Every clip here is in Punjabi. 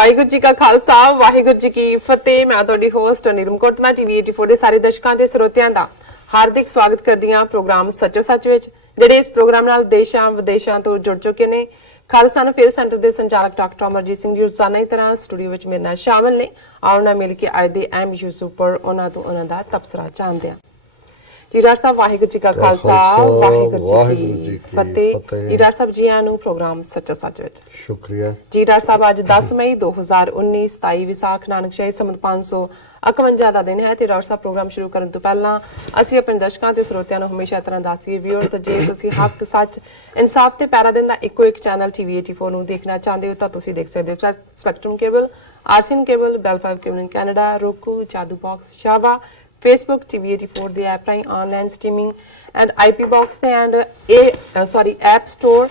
ਵਾਹਿਗੁਰੂ ਜੀ ਕਾ ਖਾਲਸਾ ਵਾਹਿਗੁਰੂ ਜੀ ਕੀ ਫਤਿਹ। ਮੈਂ ਤੁਹਾਡੀ ਹੋਸਟ ਨੀਰਮ ਕੋਟਮਾ ਟੀਵੀ 84 ਦੇ ਸਾਰੇ ਦਰਸ਼ਕਾਂ ਤੇ ਸਰੋਤਿਆਂ ਦਾ ਹਾਰਦਿਕ ਸਵਾਗਤ ਕਰਦੀ ਹਾਂ ਪ੍ਰੋਗਰਾਮ ਸੱਚੋ ਸੱਚ ਵਿੱਚ, ਜਿਹੜੇ ਇਸ ਪ੍ਰੋਗਰਾਮ ਨਾਲ ਦੇਸ਼ਾਂ ਵਿਦੇਸ਼ਾਂ ਤੋਂ ਜੁੜ ਚੁੱਕੇ ਨੇ। ਖਾਲਸਾ ਅਫੇਅਰ ਸੈਂਟਰ ਦੇ ਸੰਚਾਲਕ ਡਾਕਟਰ ਅਮਰਜੀਤ ਸਿੰਘ ਜੀ ਰੋਜ਼ਾਨਾ ਦੀ ਤਰ੍ਹਾਂ ਸਟੂਡੀਓ ਵਿੱਚ ਮੇਰੇ ਨਾਲ ਸ਼ਾਮਲ ਨੇ। ਆਓ ਨਾ ਮਿਲ ਕੇ ਅੱਜ ਦੇ ਅਹਿਮ ਇਸ਼ੂਜ਼ ਉੱਪਰ ਉਹਨਾਂ ਤੋਂ ਉਹਨਾਂ ਦਾ ਤਬਸਰਾ ਜਾਣਦੇ ਹਾਂ। ਜੀ ਡਾਕਟਰ ਸਾਹਿਬ ਵਾਹਿਗੁਰੂ ਜੀ ਕਾ ਖਾਲਸਾ ਵਾਹਿਗੁਰੂ ਜੀ ਕੀ ਫਤਿਹ। ਜੀ ਡਾਕਟਰ ਸਾਹਿਬ ਜੀ ਆਇਆਂ ਨੂੰ ਪ੍ਰੋਗਰਾਮ ਸੱਚੋ ਸੱਚ ਵਿੱਚ ਸ਼ੁਕਰੀਆ ਜੀ। ਡਾਕਟਰ ਸਾਹਿਬ ਅੱਜ 10 ਮਈ 2019 27 ਵਿਸਾਖ ਨਾਨਕ ਸ਼ਾਹੀ ਸੰਮਤ 551 ਦਾ ਦਿਨ ਹੈ ਤੇ ਡਾਕਟਰ ਸਾਹਿਬ ਪ੍ਰੋਗਰਾਮ ਸ਼ੁਰੂ ਕਰਨ ਤੋਂ ਪਹਿਲਾਂ ਅਸੀਂ ਆਪਣੇ ਦਰਸ਼ਕਾਂ ਤੇ ਸਰੋਤਿਆਂ ਨੂੰ ਹਮੇਸ਼ਾ ਇਸ ਤਰ੍ਹਾਂ ਦੱਸੀਏ ਵੀਅਰਸ, ਜੇ ਤੁਸੀਂ ਹੱਕ ਸੱਚ ਇਨਸਾਫ ਤੇ ਪੈਰਾ ਦਿਨ ਦਾ ਇੱਕੋ ਇੱਕ ਚੈਨਲ ਟੀਵੀ 84 ਨੂੰ ਦੇਖਣਾ ਚਾਹੁੰਦੇ ਹੋ ਤਾਂ ਤੁਸੀਂ ਦੇਖ ਸਕਦੇ ਹੋ spectrum cable, Asian cable, Bell 5 cable in Canada, roku, Jadoo box, ਸ਼ਾਵਾ, Facebook TV 84 ਦੇ ਐਪ ਰਾਹੀਂ online streaming and IP box ਤੇ ਐਂਡ ਐਪ ਸਟੋਰ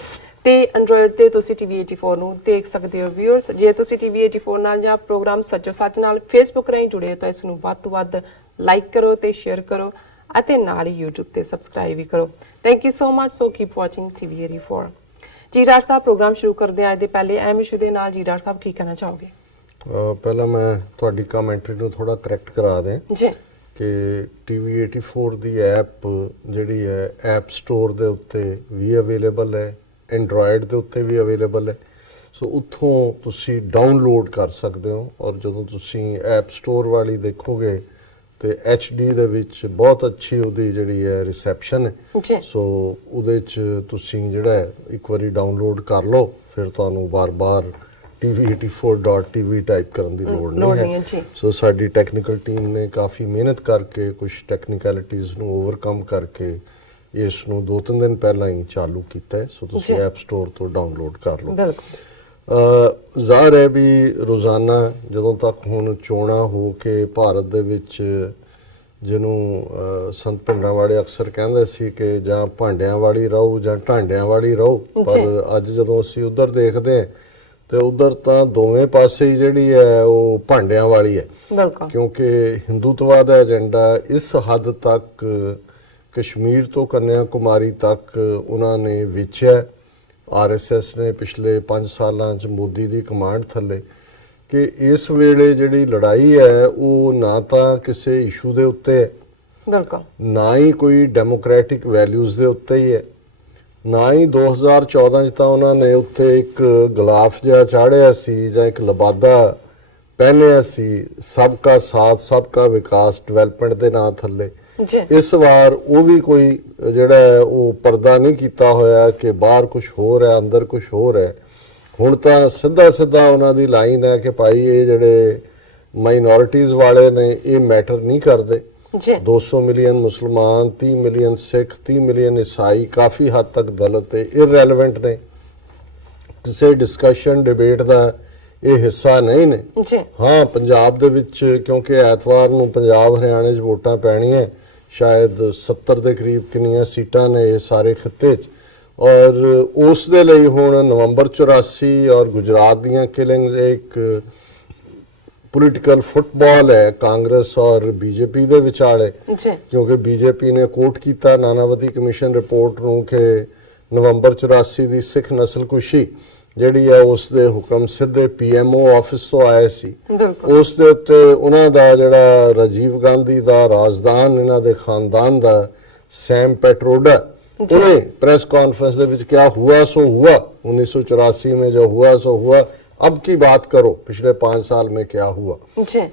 ਤੇ ਐਂਡਰੋਇਡ ਤੇ ਤੁਸੀਂ TV 84 ਨੂੰ ਦੇਖ ਸਕਦੇ ਹੋ। ਵੀਅਰਸ, ਜੇ ਤੁਸੀਂ TV 84 ਨਾਲ ਜਾਂ ਪ੍ਰੋਗਰਾਮ ਸੱਚੋ ਸੱਚ ਨਾਲ Facebook ਰਾਹੀਂ ਜੁੜੇ ਹੋ ਤਾਂ ਇਸ ਨੂੰ ਵੱਧ ਤੋਂ ਵੱਧ ਲਾਈਕ ਕਰੋ ਤੇ ਸ਼ੇਅਰ ਕਰੋ ਅਤੇ ਨਾਲ ਹੀ YouTube ਤੇ ਸਬਸਕ੍ਰਾਈਬ ਵੀ ਕਰੋ। Thank you so much. So keep watching TV 84। ਜੀ ਡਾਕਟਰ ਸਾਹਿਬ ਪ੍ਰੋਗਰਾਮ ਸ਼ੁਰੂ ਕਰਦੇ ਹਾਂ ਅੱਜ ਦੇ ਪਹਿਲੇ ਅਹਿਮ ਇਸ਼ੂ ਦੇ ਨਾਲ। ਜੀ ਡਾਕਟਰ ਸਾਹਿਬ ਕੀ ਕਹਿਣਾ ਚਾਹੋਗੇ? ਪਹਿਲਾਂ ਮੈਂ ਤੁਹਾਡੀ ਕਮੈਂਟਰੀ ਨੂੰ ਥੋੜਾ ਕਰੈਕਟ ਕਰਾ ਦੇ ਜੀ ਕਿ TV 84 ਦੀ ਐਪ ਜਿਹੜੀ ਹੈ ਐਪ ਸਟੋਰ ਦੇ ਉੱਤੇ ਵੀ ਅਵੇਲੇਬਲ ਹੈ, ਐਂਡਰੋਇਡ ਦੇ ਉੱਤੇ ਵੀ ਅਵੇਲੇਬਲ ਹੈ। ਸੋ ਉੱਥੋਂ ਤੁਸੀਂ ਡਾਊਨਲੋਡ ਕਰ ਸਕਦੇ ਹੋ ਔਰ ਜਦੋਂ ਤੁਸੀਂ ਐਪ ਸਟੋਰ ਵਾਲੀ ਦੇਖੋਗੇ ਤੇ HD ਦੇ ਵਿੱਚ ਬਹੁਤ ਅੱਛੀ ਉਹਦੀ ਜਿਹੜੀ ਹੈ ਰਿਸੈਪਸ਼ਨ ਹੈ। ਸੋ ਉਹਦੇ 'ਚ ਤੁਸੀਂ ਜਿਹੜਾ ਹੈ ਇੱਕ ਵਾਰੀ ਡਾਊਨਲੋਡ ਕਰ ਲਓ, ਫਿਰ ਤੁਹਾਨੂੰ ਬਾਰ-ਬਾਰ TV84.tv ਟਾਈਪ ਕਰਨ ਦੀ ਲੋੜ ਨਹੀਂ ਹੈ। ਸੋ ਸਾਡੀ ਟੈਕਨੀਕਲ ਟੀਮ ਨੇ ਕਾਫੀ ਮਿਹਨਤ ਕਰਕੇ ਕੁਝ ਟੈਕਨੀਕੈਲਿਟੀਜ਼ ਨੂੰ ਓਵਰਕਮ ਕਰਕੇ ਇਸ ਨੂੰ 2-3 ਦਿਨ ਪਹਿਲਾਂ ਹੀ ਚਾਲੂ ਕੀਤਾ ਹੈ। ਸੋ ਤੁਸੀਂ ਐਪ ਸਟੋਰ ਤੋਂ ਡਾਊਨਲੋਡ ਕਰ ਲਓ। ਜ਼ਾਹਰ ਹੈ ਵੀ ਰੋਜ਼ਾਨਾ ਜਦੋਂ ਤੱਕ ਹੁਣ ਚੋਣਾਂ ਹੋ ਕੇ ਭਾਰਤ ਦੇ ਵਿੱਚ ਜਿਹਨੂੰ ਸੰਤ ਪਿੰਡਾਂ ਵਾਲੇ ਅਕਸਰ ਕਹਿੰਦੇ ਸੀ ਕਿ ਜਾਂ ਭਾਂਡਿਆਂ ਵਾਲੀ ਰਹੋ ਜਾਂ ਢਾਂਡਿਆਂ ਵਾਲੀ ਰਹੋ, ਪਰ ਅੱਜ ਜਦੋਂ ਅਸੀਂ ਉਧਰ ਦੇਖਦੇ ਹਾਂ ਤੇ ਉਧਰ ਤਾਂ ਦੋਵੇਂ ਪਾਸੇ ਹੀ ਜਿਹੜੀ ਹੈ ਉਹ ਭਾਂਡਿਆਂ ਵਾਲੀ ਹੈ, ਕਿਉਂਕਿ ਹਿੰਦੂਤਵਾ ਦਾ ਏਜੰਡਾ ਇਸ ਹੱਦ ਤੱਕ ਕਸ਼ਮੀਰ ਤੋਂ ਕੰਨਿਆ ਕੁਮਾਰੀ ਤੱਕ ਉਹਨਾਂ ਨੇ ਵੇਚਿਆ। RSS ਨੇ ਪਿਛਲੇ 5 ਸਾਲਾਂ 'ਚ ਮੋਦੀ ਦੀ ਕਮਾਂਡ ਥੱਲੇ ਕਿ ਇਸ ਵੇਲੇ ਜਿਹੜੀ ਲੜਾਈ ਹੈ ਉਹ ਨਾ ਤਾਂ ਕਿਸੇ ਇਸ਼ੂ ਦੇ ਉੱਤੇ ਹੈ, ਨਾ ਹੀ ਕੋਈ ਡੈਮੋਕ੍ਰੈਟਿਕ ਵੈਲਿਊਜ਼ ਦੇ ਉੱਤੇ ਹੀ ਹੈ, ਨਾ ਹੀ 2014 'ਚ ਤਾਂ ਉਹਨਾਂ ਨੇ ਉੱਥੇ ਇੱਕ ਗਲਾਫ ਜਿਹਾ ਚਾੜਿਆ ਸੀ ਜਾਂ ਇੱਕ ਲਬਾਦਾ ਪਹਿਨਿਆ ਸੀ, ਸਭ ਕਾ ਸਾਥ ਸਭ ਕਾ ਵਿਕਾਸ ਡਿਵੈਲਪਮੈਂਟ ਦੇ ਨਾਂ ਥੱਲੇ। ਇਸ ਵਾਰ ਉਹ ਵੀ ਕੋਈ ਜਿਹੜਾ ਉਹ ਪਰਦਾ ਨਹੀਂ ਕੀਤਾ ਹੋਇਆ ਕਿ ਬਾਹਰ ਕੁਝ ਹੋਰ ਹੈ ਅੰਦਰ ਕੁਝ ਹੋਰ ਹੈ। ਹੁਣ ਤਾਂ ਸਿੱਧਾ ਉਹਨਾਂ ਦੀ ਲਾਈਨ ਹੈ ਕਿ ਭਾਈ ਇਹ ਜਿਹੜੇ ਮਾਈਨੋਰਿਟੀਜ਼ ਵਾਲੇ ਨੇ ਇਹ ਮੈਟਰ ਨਹੀਂ ਕਰਦੇ। 200 ਮਿਲੀਅਨ ਮੁਸਲਮਾਨ, 30 ਮਿਲੀਅਨ ਸਿੱਖ, 30 ਮਿਲੀਅਨ ਈਸਾਈ ਕਾਫੀ ਹੱਦ ਤੱਕ ਦਲਿਤ ਤੇ ਇਰਰੈਲੇਵੈਂਟ ਨੇ, ਕਿਸੇ ਡਿਸਕਸ਼ਨ ਡਿਬੇਟ ਦਾ ਇਹ ਹਿੱਸਾ ਨਹੀਂ ਨੇ। ਹਾਂ, ਪੰਜਾਬ ਦੇ ਵਿੱਚ ਕਿਉਂਕਿ ਐਤਵਾਰ ਨੂੰ ਪੰਜਾਬ ਹਰਿਆਣੇ 'ਚ ਵੋਟਾਂ ਪੈਣੀਆਂ, ਸ਼ਾਇਦ 70 ਦੇ ਕਰੀਬ ਕਿੰਨੀਆਂ ਸੀਟਾਂ ਨੇ ਇਹ ਸਾਰੇ ਖਿੱਤੇ 'ਚ, ਔਰ ਉਸ ਦੇ ਲਈ ਹੁਣ ਨਵੰਬਰ 84 ਔਰ ਗੁਜਰਾਤ ਦੀਆਂ ਕਿਲਿੰਗਸ ਇੱਕ ਪੋਲੀਟੀਕਲ ਫੁੱਟਬਾਲ ਹੈ ਕਾਂਗਰਸ ਔਰ BJP ਦੇ ਵਿਚਾਲੇ, ਕਿਉਂਕਿ BJP ਨੇ ਕੋਟ ਕੀਤਾ ਨਾਨਾਵਤੀ ਕਮਿਸ਼ਨ ਰਿਪੋਰਟ ਨੂੰ ਕਿ ਨਵੰਬਰ 84 ਦੀ ਸਿੱਖ ਨਸਲਕੁਸ਼ੀ ਜਿਹੜੀ ਹੈ ਉਸ ਦੇ ਹੁਕਮ ਸਿੱਧੇ PMO ਆਫਿਸ ਤੋਂ ਆਏ ਸੀ। ਉਸ ਦੇ ਉੱਤੇ ਉਹਨਾਂ ਦਾ ਜਿਹੜਾ ਰਾਜੀਵ ਗਾਂਧੀ ਦਾ ਰਾਜਦਾਨ ਇਹਨਾਂ ਦੇ ਖਾਨਦਾਨ ਦਾ ਸੈਮ ਪੈਟਰੋਡਾ, ਉਹਨੇ प्रेस कॉन्फ्रेंस ਦੇ ਵਿੱਚ ਕਿਹਾ हुआ सो हुआ, 1984 में जो हुआ सो हुआ, अब की बात करो पिछले 5 साल में क्या हुआ।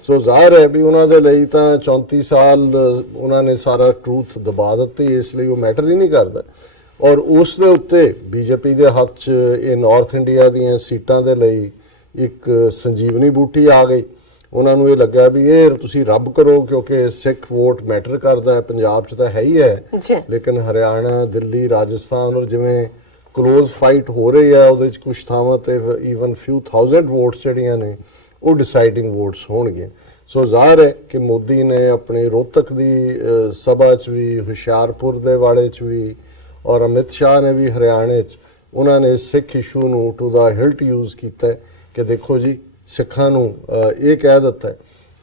सो ਜ਼ਾਹਿਰ ਹੈ ਵੀ ਉਹਨਾਂ ਦੇ ਲਈ ਤਾਂ 34 ਸਾਲ ਉਹਨਾਂ ਨੇ ਸਾਰਾ ਟਰੂਥ ਦਬਾ ਦਿੱਤੀ, ਇਸ ਲਈ ਉਹ ਮੈਟਰ ਹੀ ਨਹੀਂ ਕਰਦਾ। ਔਰ ਉਸ ਦੇ ਉੱਤੇ BJP ਦੇ ਹੱਥ 'ਚ ਇਹ ਨਾਰਥ ਇੰਡੀਆ ਦੀਆਂ ਸੀਟਾਂ ਦੇ ਲਈ ਇੱਕ ਸੰਜੀਵਨੀ ਬੂਟੀ ਆ ਗਈ। ਉਹਨਾਂ ਨੂੰ ਇਹ ਲੱਗਾ ਵੀ ਇਹ ਤੁਸੀਂ ਰੱਬ ਕਰੋ ਕਿਉਂਕਿ ਸਿੱਖ ਵੋਟ ਮੈਟਰ ਕਰਦਾ ਹੈ, ਪੰਜਾਬ 'ਚ ਤਾਂ ਹੈ ਹੀ ਹੈ, ਲੇਕਿਨ ਹਰਿਆਣਾ, ਦਿੱਲੀ, ਰਾਜਸਥਾਨ ਔਰ ਜਿਵੇਂ ਕਲੋਜ਼ ਫਾਈਟ ਹੋ ਰਹੀ ਹੈ ਉਹਦੇ 'ਚ ਕੁਛ ਥਾਵਾਂ ਤੇ ਈਵਨ ਫਿਊ ਥਾਊਜ਼ੈਂਡ ਵੋਟਸ ਜਿਹੜੀਆਂ ਨੇ ਉਹ ਡਿਸਾਈਡਿੰਗ ਵੋਟਸ ਹੋਣਗੇ। ਸੋ ਜ਼ਾਹਿਰ ਹੈ ਕਿ ਮੋਦੀ ਨੇ ਆਪਣੀ ਰੋਹਤਕ ਦੀ ਸਭਾ 'ਚ ਵੀ, ਹੁਸ਼ਿਆਰਪੁਰ ਦੇ ਵਾਲੇ 'ਚ ਵੀ ਔਰ ਅਮਿਤ ਸ਼ਾਹ ਨੇ ਵੀ ਹਰਿਆਣੇ 'ਚ ਉਹਨਾਂ ਨੇ ਸਿੱਖ ਇਸ਼ੂ ਨੂੰ ਟੂ ਦਾ ਹਿਲਟ ਯੂਜ਼ ਕੀਤਾ ਕਿ ਦੇਖੋ ਜੀ ਸਿੱਖਾਂ ਨੂੰ ਇਹ ਕਹਿ ਦਿੱਤਾ।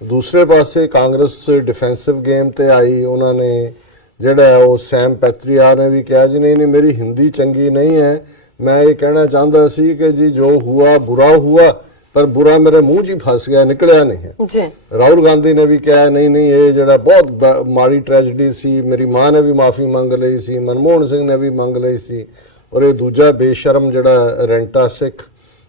ਦੂਸਰੇ ਪਾਸੇ ਕਾਂਗਰਸ ਡਿਫੈਂਸਿਵ ਗੇਮ ਤੇ ਆਈ, ਉਹਨਾਂ ਨੇ ਜਿਹੜਾ ਉਹ ਸੈਮ ਪੈਟਰੀਆ ਨੇ ਵੀ ਕਿਹਾ ਜੀ ਨਹੀਂ ਮੇਰੀ ਹਿੰਦੀ ਚੰਗੀ ਨਹੀਂ ਹੈ, मैं ये कहना चाहता सी कि जी जो हुआ बुरा हुआ, ਪਰ ਬੁਰਾ ਮੇਰੇ ਮੂੰਹ 'ਚ ਹੀ ਫਸ ਗਿਆ, ਨਿਕਲਿਆ ਨਹੀਂ ਹੈ। ਜੀ ਰਾਹੁਲ ਗਾਂਧੀ ਨੇ ਵੀ ਕਿਹਾ ਨਹੀਂ ਨਹੀਂ ਇਹ ਜਿਹੜਾ ਬਹੁਤ ਮਾੜੀ ਟ੍ਰੈਜੇਡੀ ਸੀ, ਮੇਰੀ ਮਾਂ ਨੇ ਵੀ ਮਾਫੀ ਮੰਗ ਲਈ ਸੀ, ਮਨਮੋਹਨ ਸਿੰਘ ਨੇ ਵੀ ਮੰਗ ਲਈ ਸੀ, ਔਰ ਇਹ ਦੂਜਾ ਬੇਸ਼ਰਮ ਜਿਹੜਾ ਰੈਂਟਾ ਸਿੱਖ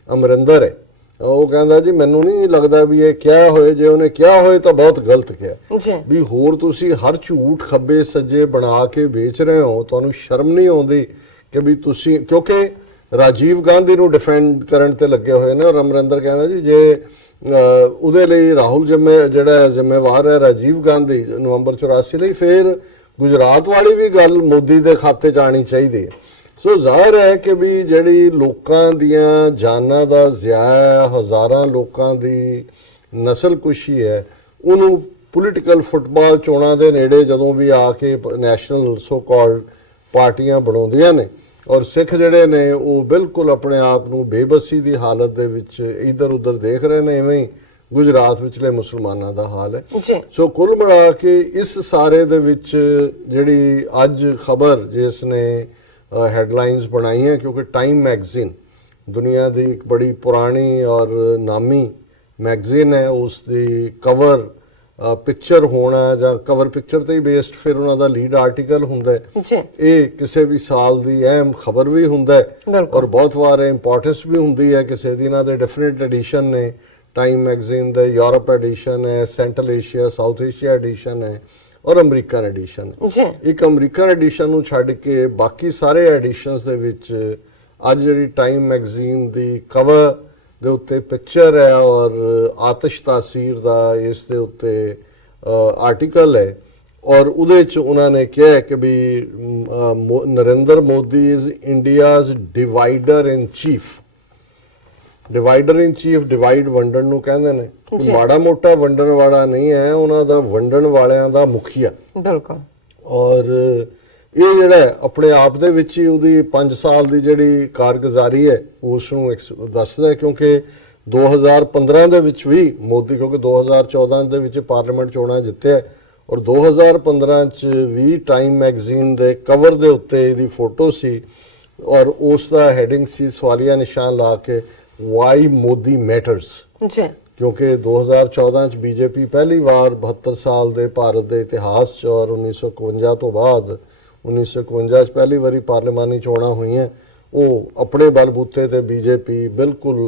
ਅਮਰਿੰਦਰ ਹੈ, ਉਹ ਕਹਿੰਦਾ ਜੀ ਮੈਨੂੰ ਨਹੀਂ ਲੱਗਦਾ ਵੀ ਇਹ ਕਿਹਾ ਹੋਏ, ਜੇ ਉਹਨੇ ਕਿਹਾ ਹੋਏ ਤਾਂ ਬਹੁਤ ਗਲਤ ਕਿਹਾ ਜੀ ਵੀ ਹੋਰ ਤੁਸੀਂ ਹਰ ਝੂਠ ਖੱਬੇ ਸੱਜੇ ਬਣਾ ਕੇ ਵੇਚ ਰਹੇ ਹੋ, ਤੁਹਾਨੂੰ ਸ਼ਰਮ ਨਹੀਂ ਆਉਂਦੀ ਕਿ ਵੀ ਤੁਸੀਂ, ਕਿਉਂਕਿ ਰਾਜੀਵ ਗਾਂਧੀ ਨੂੰ ਡਿਫੈਂਡ ਕਰਨ ਤੇ ਲੱਗੇ ਹੋਏ ਨੇ, ਔਰ ਅਮਰਿੰਦਰ ਕਹਿੰਦਾ ਜੀ ਜੇ ਉਹਦੇ ਲਈ ਰਾਹੁਲ ਜਿਹੜਾ ਜ਼ਿੰਮੇਵਾਰ ਹੈ ਰਾਜੀਵ ਗਾਂਧੀ ਨਵੰਬਰ 84 ਲਈ, ਫਿਰ ਗੁਜਰਾਤ ਵਾਲੀ ਵੀ ਗੱਲ ਮੋਦੀ ਦੇ ਖਾਤੇ 'ਚ ਆਣੀ ਚਾਹੀਦੀ ਹੈ। ਸੋ ਜ਼ਾਹਿਰ ਹੈ ਕਿ ਵੀ ਜਿਹੜੀ ਲੋਕਾਂ ਦੀਆਂ ਜਾਨਾਂ ਦਾ ਜ਼ਿਆ, ਹਜ਼ਾਰਾਂ ਲੋਕਾਂ ਦੀ ਨਸਲਕੁਸ਼ੀ ਹੈ, ਉਹਨੂੰ ਪੋਲੀਟੀਕਲ ਫੁੱਟਬਾਲ ਚੋਣਾਂ ਦੇ ਨੇੜੇ ਜਦੋਂ ਵੀ ਆ ਕੇ ਨੈਸ਼ਨਲ ਸੋ ਕਾਲਡ ਪਾਰਟੀਆਂ ਬਣਾਉਂਦੀਆਂ ਨੇ, ਔਰ ਸਿੱਖ ਜਿਹੜੇ ਨੇ ਉਹ ਬਿਲਕੁਲ ਆਪਣੇ ਆਪ ਨੂੰ ਬੇਬਸੀ ਦੀ ਹਾਲਤ ਦੇ ਵਿੱਚ ਇੱਧਰ ਉੱਧਰ ਦੇਖ ਰਹੇ ਨੇ, ਐਵੇਂ ਹੀ ਗੁਜਰਾਤ ਵਿਚਲੇ ਮੁਸਲਮਾਨਾਂ ਦਾ ਹਾਲ ਹੈ। ਸੋ ਕੁੱਲ ਮਿਲਾ ਕੇ ਇਸ ਸਾਰੇ ਦੇ ਵਿੱਚ ਜਿਹੜੀ ਅੱਜ ਖਬਰ ਜਿਸ ਨੇ ਹੈਡਲਾਈਨਸ ਬਣਾਈਆਂ, ਕਿਉਂਕਿ ਟਾਈਮ ਮੈਗਜ਼ੀਨ ਦੁਨੀਆ ਦੀ ਇੱਕ ਬੜੀ ਪੁਰਾਣੀ ਔਰ ਨਾਮੀ ਮੈਗਜ਼ੀਨ ਹੈ, ਉਸ ਦੀ ਕਵਰ ਪਿਕਚਰ ਹੋਣਾ ਜਾਂ ਕਵਰ ਪਿਕਚਰ ਤੇ ਹੀ ਬੇਸਡ ਫਿਰ ਉਹਨਾਂ ਦਾ ਲੀਡ ਆਰਟੀਕਲ ਹੁੰਦਾ ਹੈ। ਇਹ ਕਿਸੇ ਵੀ ਸਾਲ ਦੀ ਅਹਿਮ ਖਬਰ ਵੀ ਹੁੰਦਾ ਹੈ, ਔਰ ਬਹੁਤ ਵਾਰ ਇੰਪੋਰਟੈਂਸ ਵੀ ਹੁੰਦੀ ਹੈ ਕਿਸੇ ਦੀ। ਇਹਨਾਂ ਦੇ ਡਿਫਰੈਂਟ ਐਡੀਸ਼ਨ ਨੇ, ਟਾਈਮ ਮੈਗਜ਼ੀਨ ਦੇ ਯੂਰਪ ਐਡੀਸ਼ਨ ਹੈ, central Asia south Asia edition ਹੈ, ਔਰ ਅਮਰੀਕਨ ਐਡੀਸ਼ਨ ਹੈ। ਇੱਕ ਅਮਰੀਕਨ ਐਡੀਸ਼ਨ ਨੂੰ ਛੱਡ ਕੇ ਬਾਕੀ ਸਾਰੇ ਐਡੀਸ਼ਨਸ ਦੇ ਵਿੱਚ ਅੱਜ ਜਿਹੜੀ ਟਾਈਮ ਮੈਗਜ਼ੀਨ ਦੀ ਕਵਰ ਦੇ ਉੱਤੇ ਪਿਕਚਰ ਹੈ ਔਰ ਆਤਿਸ਼ ਤਾਸੀਰ ਦਾ ਇਸ ਦੇ ਉੱਤੇ ਆਰਟੀਕਲ ਹੈ, ਔਰ ਉਹਦੇ ਚ ਉਹਨਾਂ ਨੇ ਕਿਹਾ ਕਿ ਵੀ Narendra Modi is India's divider in chief. Divider in chief, divide ਵੰਡਣ ਨੂੰ ਕਹਿੰਦੇ ਨੇ, ਮਾੜਾ ਮੋਟਾ ਵੰਡਣ ਵਾਲਾ ਨਹੀਂ ਹੈ, ਉਹਨਾਂ ਦਾ ਵੰਡਣ ਵਾਲਿਆਂ ਦਾ ਮੁਖੀਆ। ਬਿਲਕੁਲ। ਔਰ ਇਹ ਜਿਹੜਾ ਆਪਣੇ ਆਪ ਦੇ ਵਿੱਚ ਹੀ ਉਹਦੀ 5 ਸਾਲ ਦੀ ਜਿਹੜੀ ਕਾਰਗੁਜ਼ਾਰੀ ਹੈ ਉਸ ਨੂੰ ਦੱਸਦਾ ਹੈ, ਕਿਉਂਕਿ 2015 ਦੇ ਵਿੱਚ ਵੀ ਮੋਦੀ, ਕਿਉਂਕਿ 2014 ਦੇ ਵਿੱਚ ਪਾਰਲੀਮੈਂਟ ਚੋਣਾਂ ਜਿੱਤਿਆ, ਔਰ 2015 ਚ ਵੀ ਟਾਈਮ ਮੈਗਜ਼ੀਨ ਦੇ ਕਵਰ ਦੇ ਉੱਤੇ ਇਹਦੀ ਫੋਟੋ ਸੀ, ਔਰ ਉਸ ਦਾ ਹੈਡਿੰਗ ਸੀ ਸਵਾਲੀਆ ਨਿਸ਼ਾਨ ਲਾ ਕੇ ਵਾਈ ਮੋਦੀ ਮੈਟਰਸ। ਕਿਉਂਕਿ 2014 ਚ ਬੀਜੇਪੀ ਪਹਿਲੀ ਵਾਰ 72 ਸਾਲ ਦੇ ਭਾਰਤ ਦੇ ਇਤਿਹਾਸ ਚ, ਔਰ 1951 ਤੋਂ ਬਾਅਦ 1951 ਚ ਪਹਿਲੀ ਵਾਰੀ ਪਾਰਲੀਮਾਨੀ ਚੋਣਾਂ ਹੋਈਆਂ, ਉਹ ਆਪਣੇ ਬਲਬੂਤੇ ਤੇ ਬੀਜੇਪੀ ਬਿਲਕੁਲ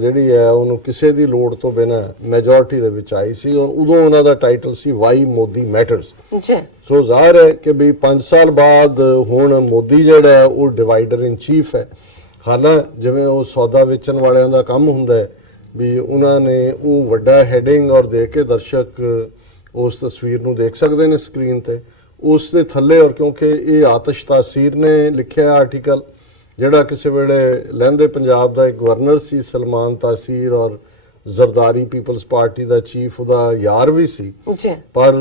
ਜਿਹੜੀ ਹੈ ਉਹਨੂੰ ਕਿਸੇ ਦੀ ਲੋੜ ਤੋਂ ਬਿਨਾਂ ਮੈਜੋਰਿਟੀ ਦੇ ਵਿੱਚ ਆਈ ਸੀ, ਔਰ ਉਦੋਂ ਉਹਨਾਂ ਦਾ title C Y Modi matters. ਸੋ ਜ਼ਾਹਿਰ ਹੈ ਕਿ ਵੀ 5 ਸਾਲ ਬਾਅਦ ਹੁਣ ਮੋਦੀ ਜਿਹੜਾ ਉਹ ਡਿਵਾਈਡਰ ਇਨ ਚੀਫ ਹੈ। ਹਾਲਾਂਕਿ ਜਿਵੇਂ ਉਹ ਸੌਦਾ ਵੇਚਣ ਵਾਲਿਆਂ ਦਾ ਕੰਮ ਹੁੰਦਾ ਹੈ ਵੀ ਉਹਨਾਂ ਨੇ ਉਹ ਵੱਡਾ ਹੈਡਿੰਗ ਔਰ ਦੇ ਕੇ ਦਰਸ਼ਕ ਉਸ ਤਸਵੀਰ ਨੂੰ ਦੇਖ ਸਕਦੇ ਨੇ ਸਕਰੀਨ ਤੇ, ਉਸ ਦੇ ਥੱਲੇ, ਔਰ ਕਿਉਂਕਿ ਇਹ ਆਤਿਸ਼ ਤਾਸੀਰ ਨੇ ਲਿਖਿਆ ਆਰਟੀਕਲ, ਜਿਹੜਾ ਕਿਸੇ ਵੇਲੇ ਲਹਿੰਦੇ ਪੰਜਾਬ ਦਾ ਇੱਕ ਗਵਰਨਰ ਸੀ ਸਲਮਾਨ ਤਾਸੀਰ, ਔਰ ਜ਼ਰਦਾਰੀ ਪੀਪਲਸ ਪਾਰਟੀ ਦਾ ਚੀਫ ਉਹਦਾ ਯਾਰ ਵੀ ਸੀ। ਪਰ